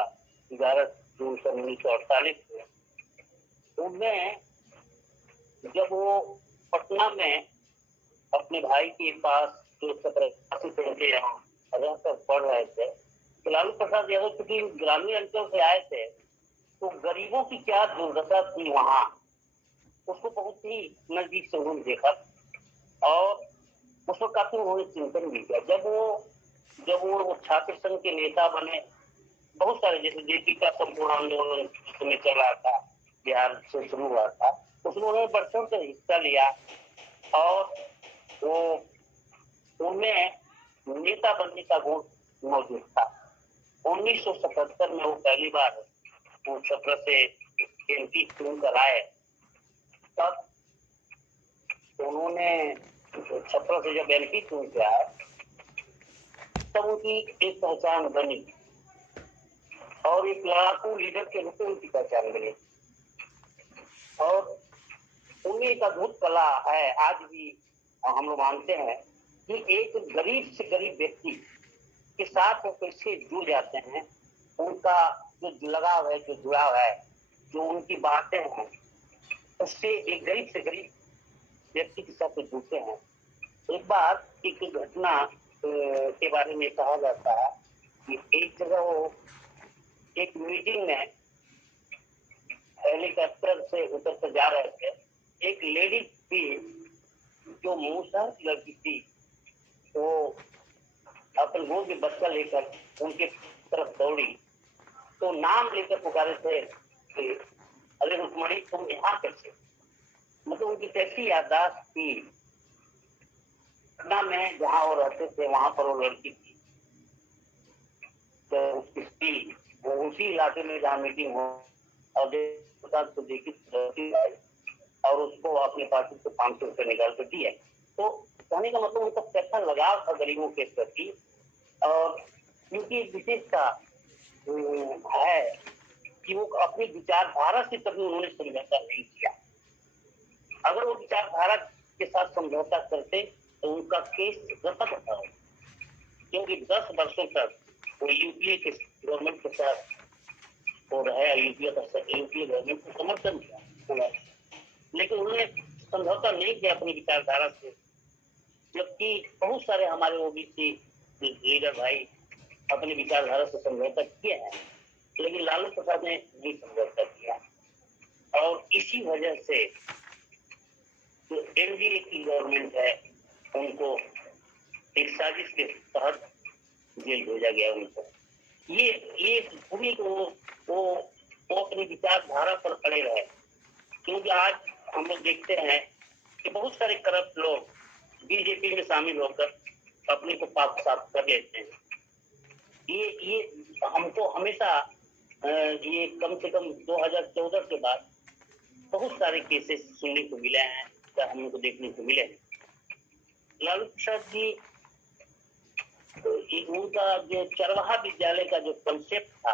11 जून 1948 में। उनमें जब वो पटना में अपने भाई के पास जो 87 के यहाँ रहकर पढ़ रहे थे, तो लालू प्रसाद यादव चूंकि ग्रामीण अंचल से आए थे तो गरीबों की क्या दुर्दशा थी वहाँ, उसको बहुत ही नजदीक से उन्होंने देखा और उसको काफी उन्होंने चिंतन भी किया। जब वो छात्र संघ के नेता बने, बहुत सारे जैसे जेपी का संपूर्ण आंदोलन में चल रहा था, बिहार से शुरू हुआ था, उसमें उन्होंने बढ़ से हिस्सा लिया और वो उनमें नेता बनने का गुण मौजूद था। 1977 में वो पहली बार वो छपरा से MP चुन कर आए। तब उन्होंने छपरा से जब MP चुन के आए तब उनकी एक पहचान बनी और एक लड़ाकू लीडर के रूप में उनकी पहचान बनी। और उनमें एक अद्भुत कला है, आज भी हम लोग मानते हैं कि एक गरीब से गरीब व्यक्ति के साथ वो कैसे जुड़ जाते हैं, उनका जो लगाव है, जो जुड़ाव है, जो उनकी बातें हैं, उससे एक गरीब से गरीब व्यक्ति के साथ जुड़ते हैं। एक बार एक घटना के बारे में कहा जाता है कि एक जगह वो एक मीटिंग में हेलीकॉप्टर से उतर कर जा रहे थे, एक लेडी थी जो मूसा लड़की थी, वो अपने गोद में बच्चा लेकर उनके तरफ दौड़ी तो नाम लेकर पुकारे थे कि अरे रुक्मणी तुम यहाँ कैसे, मतलब उनकी कैसी याददाश्त थी। पटना में जहाँ वो रहते थे वहां पर वो लड़की थी, तो उसकी वो उसी इलाके में जहाँ मीटिंग हो और प्रसाद को देखी और उसको अपने पार्टी से 500 रुपये निकाल कर दिया। तो कहने का मतलब उनका कैसा लगाव था गरीबों के प्रति, और उनकी विशेषता है कि वो अपनी विचारधारा से कभी उन्होंने समझौता नहीं किया। अगर वो विचारधारा के साथ समझौता करते तो उनका केस गलत था, क्योंकि 10 वर्षों तक वो यूपीए के गवर्नमेंट के साथ हो रहा है, यूपीए गवर्नमेंट को समर्थन किया, लेकिन उन्होंने समझौता नहीं किया अपनी विचारधारा से। जबकि बहुत सारे हमारे ओबीसी लीडर भाई अपनी विचारधारा से समझौता किए हैं, लेकिन लालू प्रसाद ने नहीं समझौता किया। और इसी वजह से जो एनडीए की गवर्नमेंट है उनको एक साजिश के तहत जेल भेजा गया उनको। ये भूमि को वो अपनी विचारधारा पर अड़े रहे, क्योंकि आज हम लोग देखते हैं कि बहुत सारे करप्ट लोग बीजेपी में शामिल होकर अपने को पाप साफ कर लेते हैं। ये हमको हमेशा ये कम से कम 2014 के बाद बहुत सारे केसेस सुनने को मिले हैं, हमको देखने को मिले हैं। लालू प्रसाद जी उनका जो चरवाहा विद्यालय का जो कंसेप्ट था,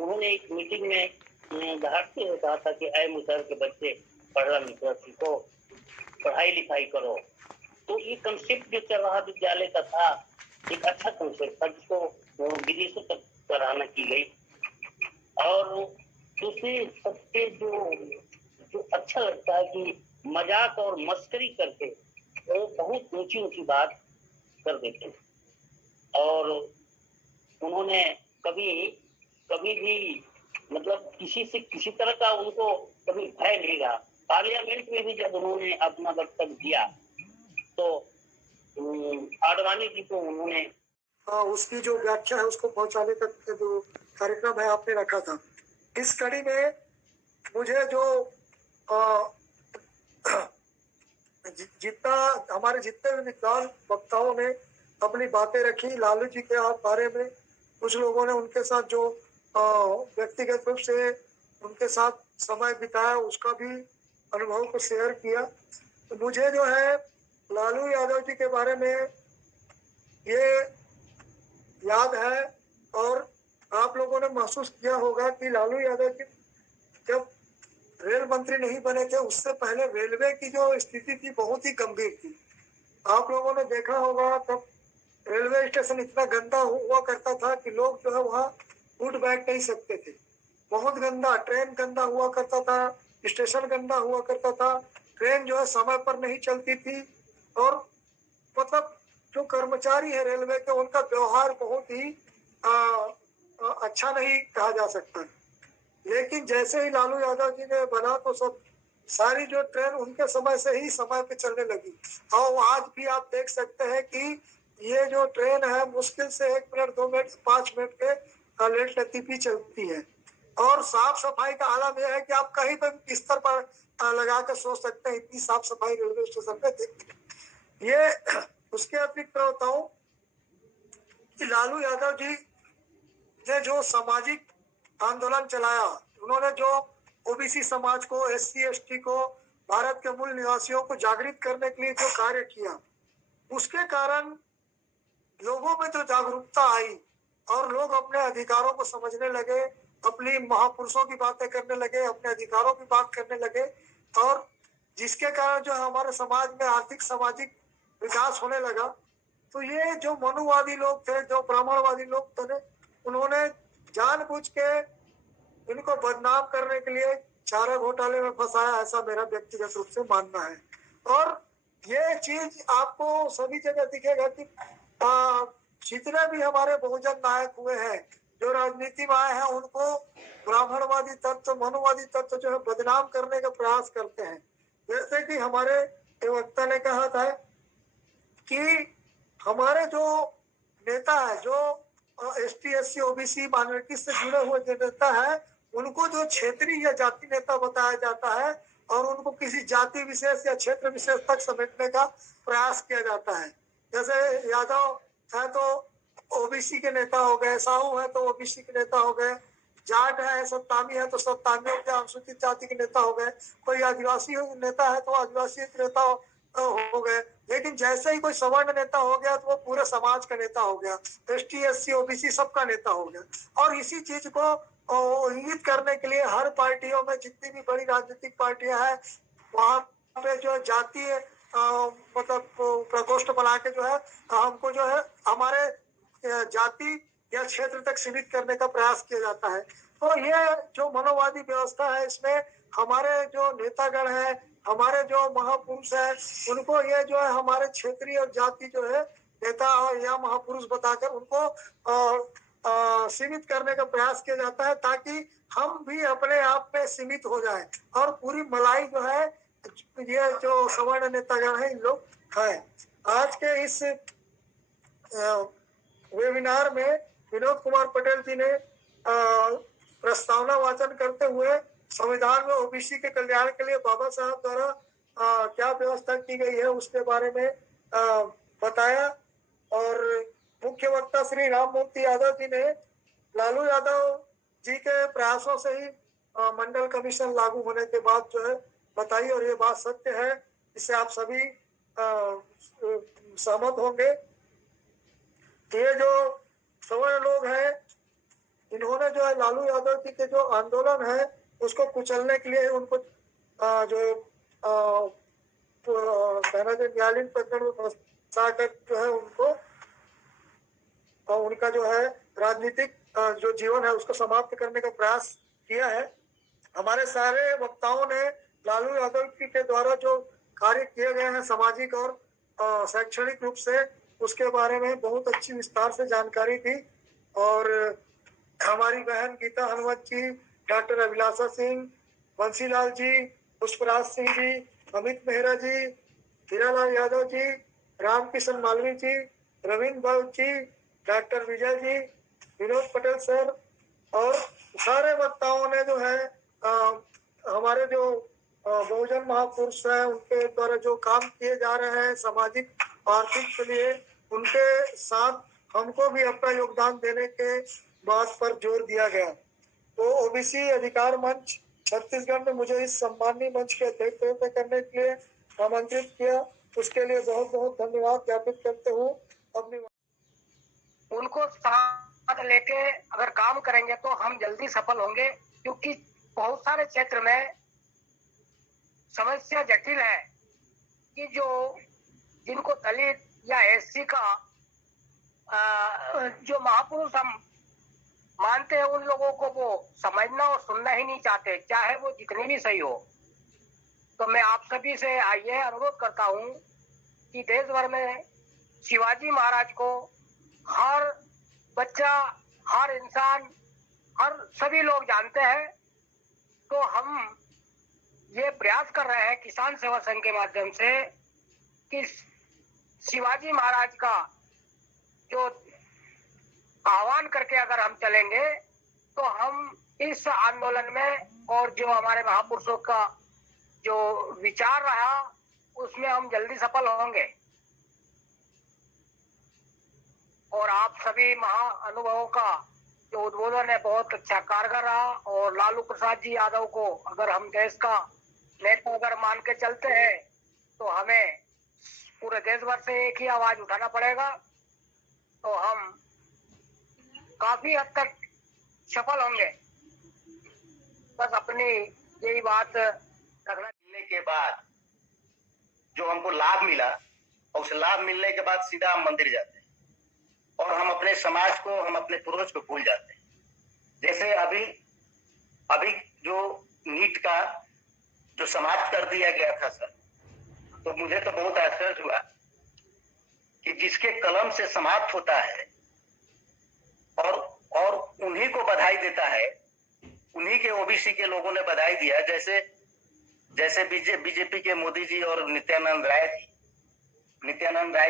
उन्होंने एक मीटिंग में धारते हुए कहा था कि ऐ मुसहर के बच्चे पढ़ना लिखना सीखो, पढ़ाई लिखाई करो। तो ये कंसेप्ट जो चरवाहा विद्यालय का था एक अच्छा कंसेप्ट था, जिसको विदेशों तक सराहना की गई। और दूसरी सबसे जो अच्छा लगता है कि मजाक और मस्करी करके वो बहुत ऊंची बात कर देते हैं, और उन्होंने कभी भी मतलब किसी से किसी तरह का उनको कभी भय नहीं रहा। पार्लियामेंट में भी जब उन्होंने अपना वक्तव्य दिया तो आडवाणी जी को उन्होंने उसकी जो व्याख्या है उसको पहुंचाने का जो कार्यक्रम है आपने रखा था। इस कड़ी में मुझे जो जितना हमारे जितने भी विद्वान वक्ताओं ने अपनी बातें रखी लालू जी के बारे में, कुछ लोगों ने उनके साथ जो व्यक्तिगत रूप से उनके साथ समय बिताया उसका भी अनुभव को शेयर किया। तो मुझे जो है लालू यादव जी के बारे में ये याद है, और आप लोगों ने महसूस किया होगा कि लालू यादव जी जब रेल मंत्री नहीं बने थे उससे पहले रेलवे की जो स्थिति थी बहुत ही गंभीर थी। आप लोगों ने देखा होगा तब रेलवे स्टेशन इतना गंदा हुआ करता था कि लोग जो है वहाँ उठ बैठ नहीं सकते थे। बहुत गंदा, ट्रेन गंदा हुआ करता था, स्टेशन गंदा हुआ करता था, ट्रेन जो है समय पर नहीं चलती थी, और मतलब जो कर्मचारी है रेलवे के उनका व्यवहार बहुत ही अच्छा नहीं कहा जा सकता। लेकिन जैसे ही लालू यादव जी ने बना तो सब सारी जो ट्रेन उनके समय से ही समय पे चलने लगी। और आज भी आप देख सकते हैं कि ये जो ट्रेन है मुश्किल से 1 मिनट 2 मिनट 5 मिनट के लेट लतीफी चलती है। और साफ सफाई का आलम यह है कि आप कहीं पर बिस्तर पर लगा कर सो सकते हैं, इतनी साफ सफाई रेलवे स्टेशन पे देखते हैं। ये उसके अतिरिक्त बताऊं कि लालू यादव जी ने जो सामाजिक आंदोलन चलाया, उन्होंने जो ओबीसी समाज को, एससी एसटी को, भारत के मूल निवासियों को जागृत करने के लिए जो कार्य किया, उसके कारण लोगों में जो जागरूकता आई और लोग अपने अधिकारों को समझने लगे, अपनी महापुरुषों की बातें करने लगे, अपने अधिकारों की बात करने लगे, और जिसके कारण जो हमारे समाज में आर्थिक सामाजिक विकास होने लगा। तो ये जो मनुवादी लोग थे, जो ब्राह्मणवादी लोग थे, उन्होंने जानबूझ के इनको बदनाम करने के लिए चारा घोटाले में फंसाया, ऐसा मेरा व्यक्तिगत रूप से मानना है। और ये चीज आपको सभी जगह दिखेगा कि जितने भी हमारे बहुजन नायक हुए हैं, जो राजनीति में आए हैं, उनको ब्राह्मणवादी तत्व, मनुवादी तत्व जो है बदनाम करने का प्रयास करते हैं। जैसे कि हमारे वक्ता ने कहा था कि हमारे जो नेता है, जो एसटी एससी ओबीसी माइनॉरिटी से जुड़े हुए जो नेता है, उनको जो क्षेत्रीय या जाति नेता बताया जाता है और उनको किसी जाति विशेष या क्षेत्र विशेष तक समेटने का प्रयास किया जाता है। जैसे यादव है तो ओबीसी के नेता हो गए, साहू है तो ओबीसी के नेता हो गए, जाट है, सब तामी है, तो सब तामियों के अनुसूचित जाति के नेता हो गए। कोई आदिवासी नेता है तो आदिवासी नेता हो गए। लेकिन जैसे ही कोई सवर्ण नेता हो गया तो वो पूरे समाज का नेता हो गया, एसटी एससी ओबीसी सबका नेता हो गया। और इसी चीज को इंगित करने के लिए हर पार्टियों में, जितनी भी बड़ी राजनीतिक पार्टियां हैं, वहां पे जो जातीय मतलब प्रकोष्ठ बना के जो है हमको जो है हमारे जाति या क्षेत्र तक सीमित करने का प्रयास किया जाता है। तो ये जो मनोवादी व्यवस्था है, इसमें हमारे जो नेतागण है, हमारे जो महापुरुष है, उनको ये जो है हमारे क्षेत्रीय और जाति जो है नेता या महापुरुष बताकर उनको सीमित करने का प्रयास किया जाता है, ताकि हम भी अपने आप में सीमित हो जाए और पूरी मलाई जो है ये जो सवर्ण नेतागण है इन लोग खाए। आज के इस वेबिनार में विनोद कुमार पटेल जी ने प्रस्तावना वाचन करते हुए संविधान में ओबीसी के कल्याण के लिए बाबा साहब द्वारा क्या व्यवस्था की गई है उसके बारे में बताया। और मुख्य वक्ता श्री राम मूर्ति यादव जी ने लालू यादव जी के प्रयासों से ही मंडल कमीशन लागू होने के बाद जो है बताई, और ये बात सत्य है, इससे आप सभी सहमत होंगे। ये जो सवर्ण लोग हैं, इन्होंने जो है लालू यादव जी के जो आंदोलन है उसको कुचलने के लिए उनको न्यायालयीन प्रकरण में फंसाकर जो है उनको उनका जो है राजनीतिक जो जीवन है उसको समाप्त करने का प्रयास किया है। हमारे सारे वक्ताओं ने लालू यादव जी के द्वारा जो कार्य किए गए हैं सामाजिक और शैक्षणिक रूप से, उसके बारे में बहुत अच्छी विस्तार से जानकारी दी। और हमारी बहन गीता हनुमत जी, डॉक्टर अभिलाषा सिंह, बंसीलाल जी, पुष्पराज सिंह जी, अमित मेहरा जी, हीरालाल यादव जी, रामकिशन मालवी जी, रविंद्र बाबू जी, डॉक्टर विजय जी, विनोद पटेल सर और सारे वक्ताओं ने जो है हमारे जो बहुजन महापुरुष हैं उनके द्वारा जो काम किए जा रहे हैं सामाजिक आर्थिक के लिए, उनके साथ हमको भी अपना योगदान देने के बात पर जोर दिया गया। तो ओबीसी अधिकार मंच छत्तीसगढ़ में मुझे इस सम्माननीय मंच के अध्यक्षता करने के लिए आमंत्रित किया, उसके लिए बहुत बहुत धन्यवाद ज्ञापित करते हुए अपनी उनको साथ लेके अगर काम करेंगे तो हम जल्दी सफल होंगे, क्योंकि बहुत सारे क्षेत्र में समस्या जटिल है कि जो जिनको दलित या एससी का जो महापुरुष हम मानते हैं, उन लोगों को वो समझना और सुनना ही नहीं चाहते, चाहे वो जितनी भी सही हो। तो मैं आप सभी से यह अनुरोध करता हूं कि देश भर में शिवाजी महाराज को हर बच्चा, हर इंसान, हर सभी लोग जानते हैं। तो हम ये प्रयास कर रहे हैं किसान सेवा संघ के माध्यम से कि शिवाजी महाराज का जो आह्वान करके अगर हम चलेंगे तो हम इस आंदोलन में और जो हमारे महापुरुषों का जो विचार रहा उसमें हम जल्दी सफल होंगे। और आप सभी महाअनुभवों का जो उद्बोधन है बहुत अच्छा कारगर रहा। और लालू प्रसाद जी यादव को अगर हम देश का नेता अगर मान के चलते हैं तो हमें पूरे देश भर से एक ही आवाज उठाना पड़ेगा, तो हम काफी हद तक सफल होंगे। बस अपनी यही बात रखना। मिलने के बाद जो हमको लाभ मिला, और उस लाभ मिलने के बाद सीधा हम मंदिर जाते हैं और हम अपने समाज को, हम अपने पूर्वज को भूल जाते हैं। जैसे अभी जो नीट का जो समाप्त कर दिया गया था सर, तो मुझे तो बहुत आश्चर्य हुआ कि जिसके कलम से समाप्त होता है और उन्हीं को बधाई देता है, उन्हीं के ओबीसी के लोगों ने बधाई दिया। जैसे बीजेपी के मोदी जी और नित्यानंद राय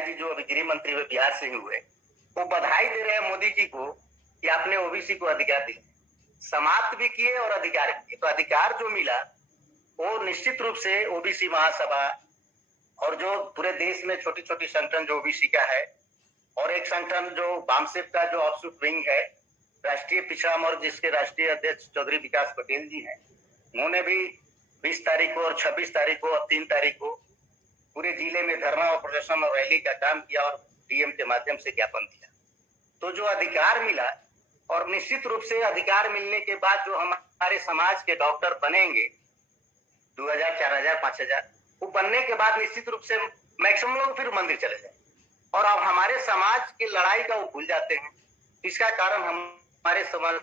जी जो अभी गृह मंत्री हुए बिहार से ही हुए, वो बधाई दे रहे हैं मोदी जी को कि आपने ओबीसी को अधिकार दिए, समाप्त भी किए और अधिकार भी किए। तो अधिकार जो मिला वो निश्चित रूप से ओबीसी महासभा और जो पूरे देश में छोटी छोटी संगठन जो ओबीसी का है, और एक संगठन जो वामसेफ का जो ऑफशूट विंग है, राष्ट्रीय पिछड़ा वर्ग जिसके राष्ट्रीय अध्यक्ष चौधरी विकास पटेल जी हैं, उन्होंने भी 20 तारीख को और 26 तारीख को और 3 तारीख को पूरे जिले में धरना और प्रदर्शन और रैली का काम किया और डीएम के माध्यम से ज्ञापन दिया। तो जो अधिकार मिला, और निश्चित रूप से अधिकार मिलने के बाद जो हमारे समाज के डॉक्टर बनेंगे 2000, 4000, 5000, वो बनने के बाद निश्चित रूप से मैक्सिमम लोग फिर मंदिर चले जाए और अब हमारे समाज की लड़ाई का वो भूल जाते हैं। इसका कारण हमारे समाज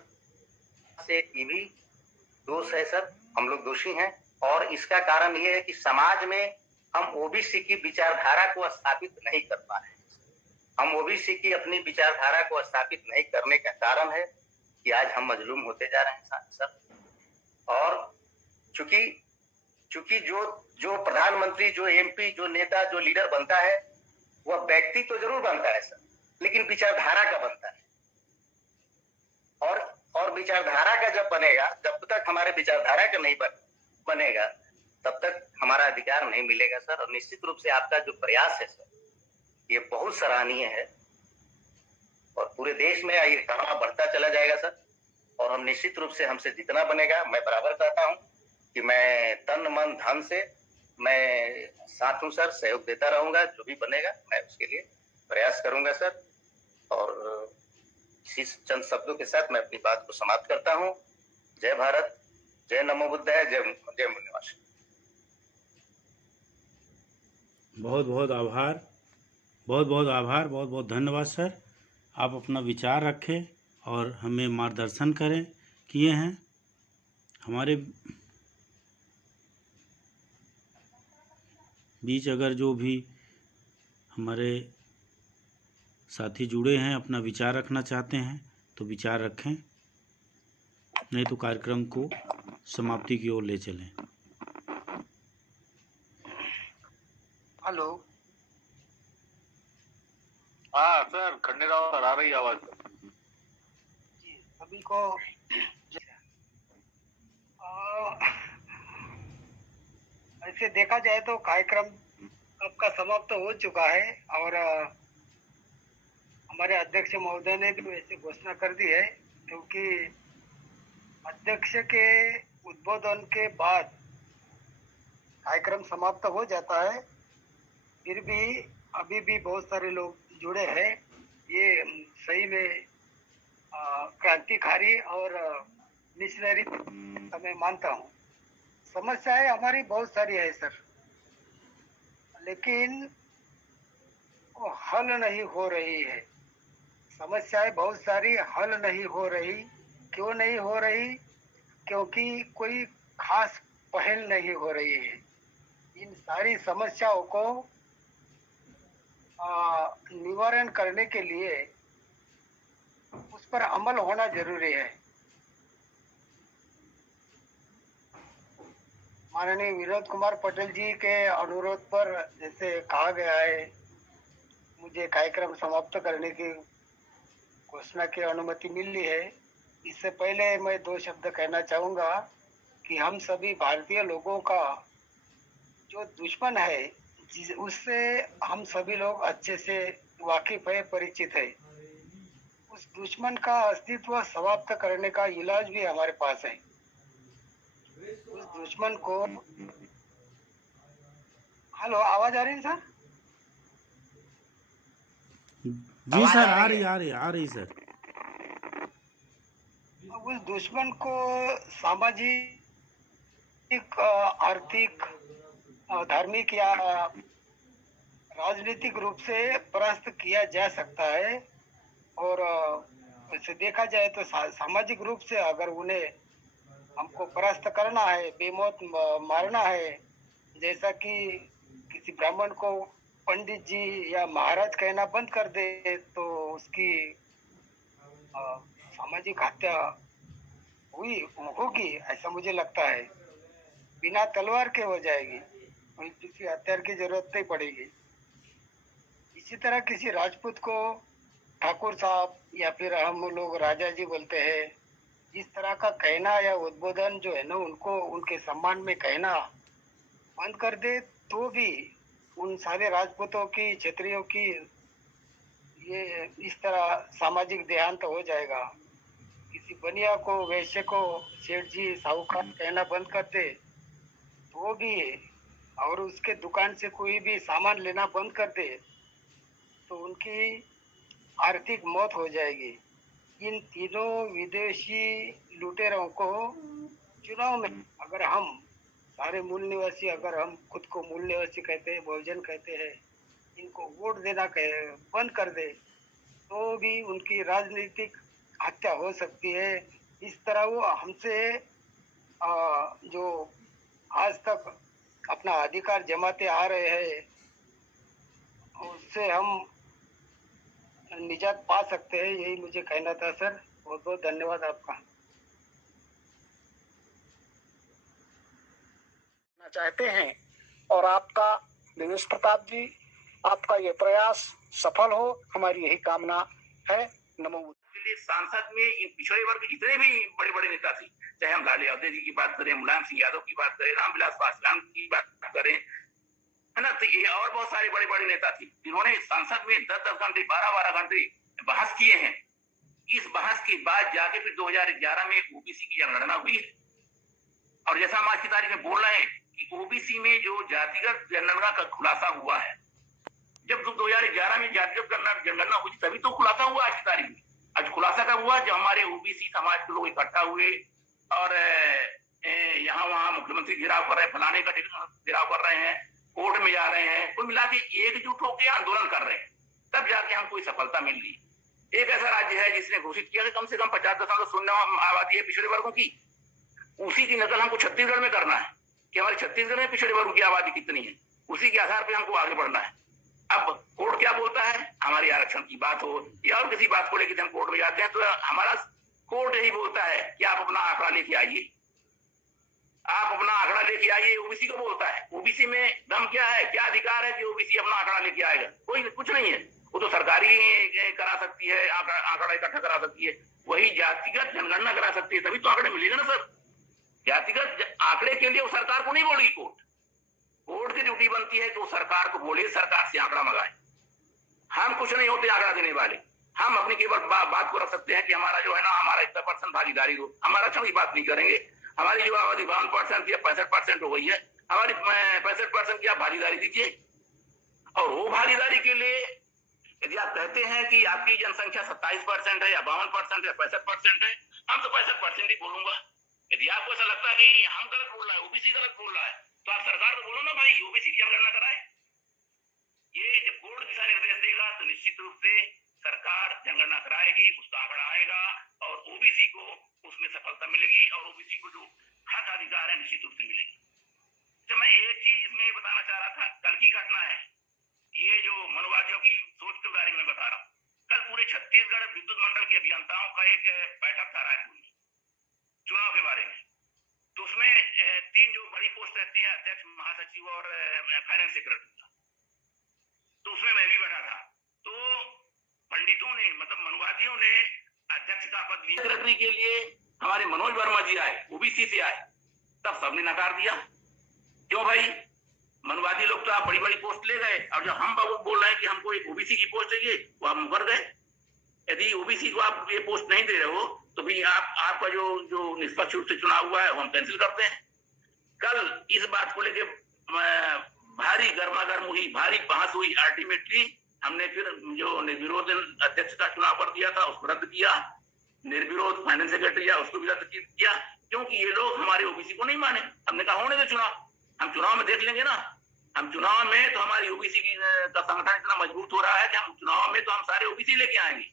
से ये भी दोष है सर, हम लोग दोषी हैं। और इसका कारण ये है कि समाज में हम ओबीसी की विचारधारा को स्थापित नहीं कर पा रहे हैं। हम ओबीसी की अपनी विचारधारा को स्थापित नहीं करने का कारण है कि आज हम मजलूम होते जा रहे हैं सर। और चूंकि जो प्रधानमंत्री, जो एमपी, जो नेता, जो लीडर बनता है, वह व्यक्ति तो जरूर बनता है सर, लेकिन विचारधारा का बनता है। और विचारधारा का जब बनेगा, जब तक हमारे विचारधारा का नहीं बनेगा तब तक हमारा अधिकार नहीं मिलेगा सर। और निश्चित रूप से आपका जो प्रयास है सर, ये बहुत सराहनीय है और पूरे देश में ये काम बढ़ता चला जाएगा सर। और हम निश्चित रूप से, हमसे जितना बनेगा, मैं बराबर कहता हूँ कि मैं तन मन धन से मैं साथ हूँ सर, सहयोग देता रहूंगा। जो भी बनेगा मैं उसके लिए प्रयास करूंगा सर। और इसी चंद शब्दों के साथ मैं अपनी बात को समाप्त करता हूँ। जय भारत, जय नमो बुद्धाय, जय मुनिवास। बहुत बहुत आभार, बहुत बहुत आभार, बहुत बहुत धन्यवाद सर। आप अपना विचार रखें और हमें मार्गदर्शन करें किए हैं। हमारे बीच अगर जो भी हमारे साथी जुड़े हैं, अपना विचार रखना चाहते हैं तो विचार रखें, नहीं तो कार्यक्रम को समाप्ति की ओर ले चलें। हेलो, हाँ सर, खंडेराव सर, आ रही आवाज? सभी को ऐसे देखा जाए तो कार्यक्रम अब का समाप्त हो चुका है और हमारे अध्यक्ष महोदय ने भी ऐसे घोषणा कर दी है, क्योंकि अध्यक्ष के उद्बोधन के बाद कार्यक्रम समाप्त हो जाता है। फिर भी अभी भी बहुत सारे लोग जुड़े हैं, ये सही में क्रांतिकारी और मिशनरी मैं मानता हूँ। समस्याएं हमारी बहुत सारी है सर, लेकिन वो हल नहीं हो रही है। समस्याएं बहुत सारी हल नहीं हो रही। क्यों नहीं हो रही? क्योंकि कोई खास पहल नहीं हो रही है। इन सारी समस्याओं को निवारण करने के लिए उस पर अमल होना जरूरी है। माननीय विनोद कुमार पटेल जी के अनुरोध पर जैसे कहा गया है, मुझे कार्यक्रम समाप्त करने की घोषणा की अनुमति मिली है। इससे पहले मैं 2 शब्द कहना चाहूँगा कि हम सभी भारतीय लोगों का जो दुश्मन है, उससे हम सभी लोग अच्छे से वाकिफ है, परिचित है। उस दुश्मन का अस्तित्व समाप्त करने का इलाज भी हमारे पास है। उस दुश्मन को, हेलो, आवाज आ रही है सर? जी सर, आ रही सर। उस दुश्मन को सामाजिक, आर्थिक, धार्मिक या राजनीतिक रूप से परास्त किया जा सकता है। और वैसे देखा जाए तो सामाजिक रूप से अगर उन्हें हमको परास्त करना है, बेमौत मारना है, जैसा कि किसी ब्राह्मण को पंडित जी या महाराज कहना बंद कर दे तो उसकी सामाजिक हत्या होगी, ऐसा मुझे लगता है। बिना तलवार के हो जाएगी, किसी हथियार की जरूरत नहीं पड़ेगी। इसी तरह किसी राजपूत को ठाकुर साहब या फिर हम लोग राजा जी बोलते हैं, इस तरह का कहना या उद्बोधन जो है ना, उनको उनके सम्मान में कहना बंद कर दे तो भी उन सारे राजपूतों की, क्षत्रियों की ये इस तरह सामाजिक देहांत हो जाएगा। किसी बनिया को, वैश्य को सेठ जी साहूकार कहना बंद कर दे तो वो भी है, और उसके दुकान से कोई भी सामान लेना बंद कर दे तो उनकी आर्थिक मौत हो जाएगी। इन तीनों विदेशी लुटेरों को चुनाव में अगर हम सारे मूल निवासी, अगर हम खुद को मूल निवासी कहते हैं, बहुजन कहते हैं, इनको वोट देना बंद कर दे तो भी उनकी राजनीतिक हत्या हो सकती है। इस तरह वो हमसे जो आज तक अपना अधिकार जमाते आ रहे हैं उससे हम निजात पा सकते हैं। यही मुझे कहना था सर। बहुत बहुत धन्यवाद आपका। चाहते हैं और आपका देवेश प्रताप जी, आपका ये प्रयास सफल हो, हमारी यही कामना है। नमो बुद्धाय। सांसद में इन पिछड़े वर्ग जितने भी बड़े बड़े नेता थे, चाहे हम लाले यादव जी की बात करें, मुलायम सिंह यादव की बात करें, रामविलास पासवान की बात करें, है ना, तो ये और बहुत सारे बड़े बड़े नेता थे जिन्होंने संसद में 10-10 घंटे 12-12 घंटे बहस किए हैं। इस बहस के बाद जाके फिर 2011 में ओबीसी की जनगणना हुई है। और जैसा हम आज की तारीख में बोल रहे हैं कि ओबीसी में जो जातिगत जनगणना का खुलासा हुआ है, जब 2011 में जातिगत जनगणना हुई तभी तो खुलासा हुआ आज की तारीख में। आज खुलासा कब हुआ? जब हमारे ओबीसी समाज के लोग इकट्ठा हुए और यहाँ वहाँ मुख्यमंत्री घेराव कर रहे हैं, फलाने का घेराव कर रहे हैं, कोर्ट में जा रहे हैं, कुल मिला के एकजुट होकर आंदोलन कर रहे हैं, तब जाके हमको कोई सफलता मिल रही। एक ऐसा राज्य है जिसने घोषित किया कि कम से कम 50.0 आबादी है पिछड़े वर्गों की, उसी की नकल हमको छत्तीसगढ़ में करना है कि हमारे छत्तीसगढ़ में पिछड़े वर्गों की आबादी कितनी है, उसी के आधार पर हमको आगे बढ़ना है। अब कोर्ट क्या बोलता है, हमारी आरक्षण की बात हो या और किसी बात को लेकर हम कोर्ट में जाते हैं तो हमारा कोर्ट यही बोलता है कि आप अपना आंकड़ा लेके आइए, आप अपना आंकड़ा लेके आइए। ओबीसी को बोलता है। ओबीसी में दम क्या है, क्या अधिकार है कि ओबीसी अपना आंकड़ा लेके आएगा? कोई कुछ नहीं है। वो तो सरकारी करा सकती है, आंकड़ा इकट्ठा करा सकती है, वही जातिगत जनगणना करा सकती है, तभी तो आंकड़े मिलेगा ना सर। जातिगत आंकड़े के लिए वो सरकार को नहीं बोलेगी कोर्ट। कोर्ट की ड्यूटी बनती है कि वो सरकार को बोले, सरकार से आंकड़ा मंगाए। हम कुछ नहीं होते आंकड़ा देने वाले। हम अपनी केवल बात को रख सकते हैं कि हमारा जो है ना, हमारा इतना % भागीदारी हो। हम आरक्षण की बात नहीं करेंगे। हमारी जो आबादी 52% या 65% हो गई है, हमारी 65% की आप भागीदारी दीजिए। और वो भागीदारी के लिए यदि आप कहते हैं कि आपकी जनसंख्या 27% है या 52% या 65% है, हम तो 65% ही बोलूंगा। यदि आपको ऐसा लगता है कि हम गलत बोल रहे हैं, ओबीसी गलत बोल रहा है, तो आप सरकार को बोलो ना भाई ओबीसी की जनगणना कराए। ये जब कोर्ट दिशा निर्देश देगा तो निश्चित रूप से सरकार जनगणना कराएगी, उसका आंकड़ा आएगा और ओबीसी को उसमें सफलता मिलेगी और ओबीसी को जो हक अधिकार है निश्चित रूप से मिलेगी। तो मैं एक चीज इसमें बताना चाह रहा था, कल की घटना है, ये जो मनोवादियों की सोच के बारे में बता रहा हूँ। कल पूरे छत्तीसगढ़ विद्युत मंडल के अभियंताओं का एक बैठक था रायपुर में चुनाव के बारे में। तो उसमें 3 जो बड़ी पोस्ट रहती है, अध्यक्ष, महासचिव और फाइनेंस सेक्रेटरी, तो उसमें मैं भी बैठा था। तो पंडितों ने, मतलब मनोवादियों ने अध्यक्ष का पद लिया। सेक्रेटरी के लिए हमारे मनोज वर्मा जी आए, ओबीसी से आए, तब सबने नकार दिया। क्यों भाई, मनवादी लोग तो आप बड़ी बड़ी पोस्ट ले गए और जब हम बाबू बोल रहे हैं कि हमको एक ओबीसी की पोस्ट चाहिए, वो आप मुकर गए। यदि ओबीसी को आप ये पोस्ट नहीं दे रहे हो तो भी आपका जो निष्पक्ष रूप से चुनाव हुआ है वो हम कैंसिल करते हैं। कल इस बात को लेके भारी गर्मागर्म हुई, भारी बहस हुई। अल्टीमेटली हमने फिर जो निर्विरोध अध्यक्ष का चुनाव कर दिया था उसको रद्द किया, निर्विरोध फाइनेंस सेक्रेटरी उसको भी रद्द किया, क्योंकि ये लोग हमारे ओबीसी को नहीं माने। हमने कहा होने दो चुनाव, हम चुनाव में देख लेंगे ना। हम चुनाव में तो हमारी ओबीसी का संगठन इतना मजबूत हो रहा है कि हम चुनाव में तो हम सारे ओबीसी लेके आएंगे।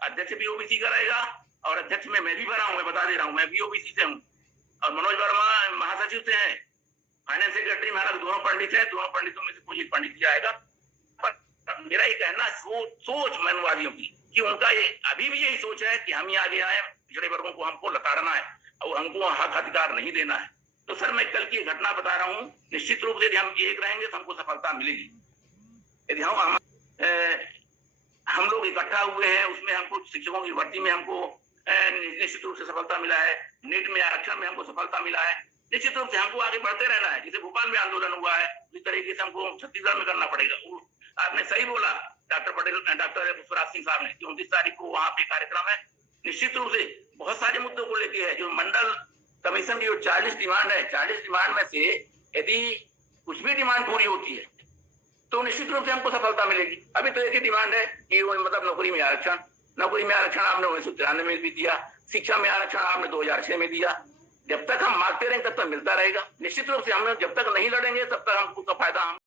अध्यक्ष भी ओबीसी का रहेगा और अध्यक्ष में मैं भी भरा हूं, मैं बता दे रहा हूं, मैं भी ओबीसी से हूं और मनोज वर्मा महासचिव से हैं, फाइनेंस सेक्रेटरी में दोनों पंडित हैं, दोनों पंडितों में से कोई एक पंडित ही आएगा। पर मेरा ये कहना सोच मनवादियों की कि उनका ये अभी भी यही सोच है कि हम ही आगे आए, पिछड़े वर्गों को हमको लताड़ना है और हमको हक अधिकार नहीं देना है। तो सर मैं कल की घटना बता रहा हूँ, निश्चित रूप से यदि हम एक रहेंगे तो हमको सफलता मिलेगी। यदि हम लोग इकट्ठा हुए हैं, उसमें हमको शिक्षकों की भर्ती में हमको निश्चित रूप से सफलता मिला है, नीट में आरक्षण में हमको सफलता मिला है। निश्चित रूप से हमको आगे बढ़ते रहना है। जैसे भोपाल में आंदोलन हुआ है, उसी तरीके से हमको छत्तीसगढ़ में करना पड़ेगा। आपने सही बोला डॉक्टर पुष्पराज सिंह साहब ने कि 29 तारीख को वहां पे कार्यक्रम है, निश्चित रूप से बहुत सारे मुद्दों को लेके है। जो मंडल कमीशन की जो 40 डिमांड है, 40 डिमांड में से यदि कुछ भी डिमांड पूरी होती है तो निश्चित रूप से हमको सफलता मिलेगी। अभी तो एक ही डिमांड है कि मतलब नौकरी में आरक्षण आपने 1993 में भी दिया, शिक्षा में आरक्षण आपने 2006 में दिया। जब तक हम मांगते रहेंगे तब तक मिलता रहेगा। निश्चित रूप से हम जब तक नहीं लड़ेंगे तब तक हमको का फायदा हम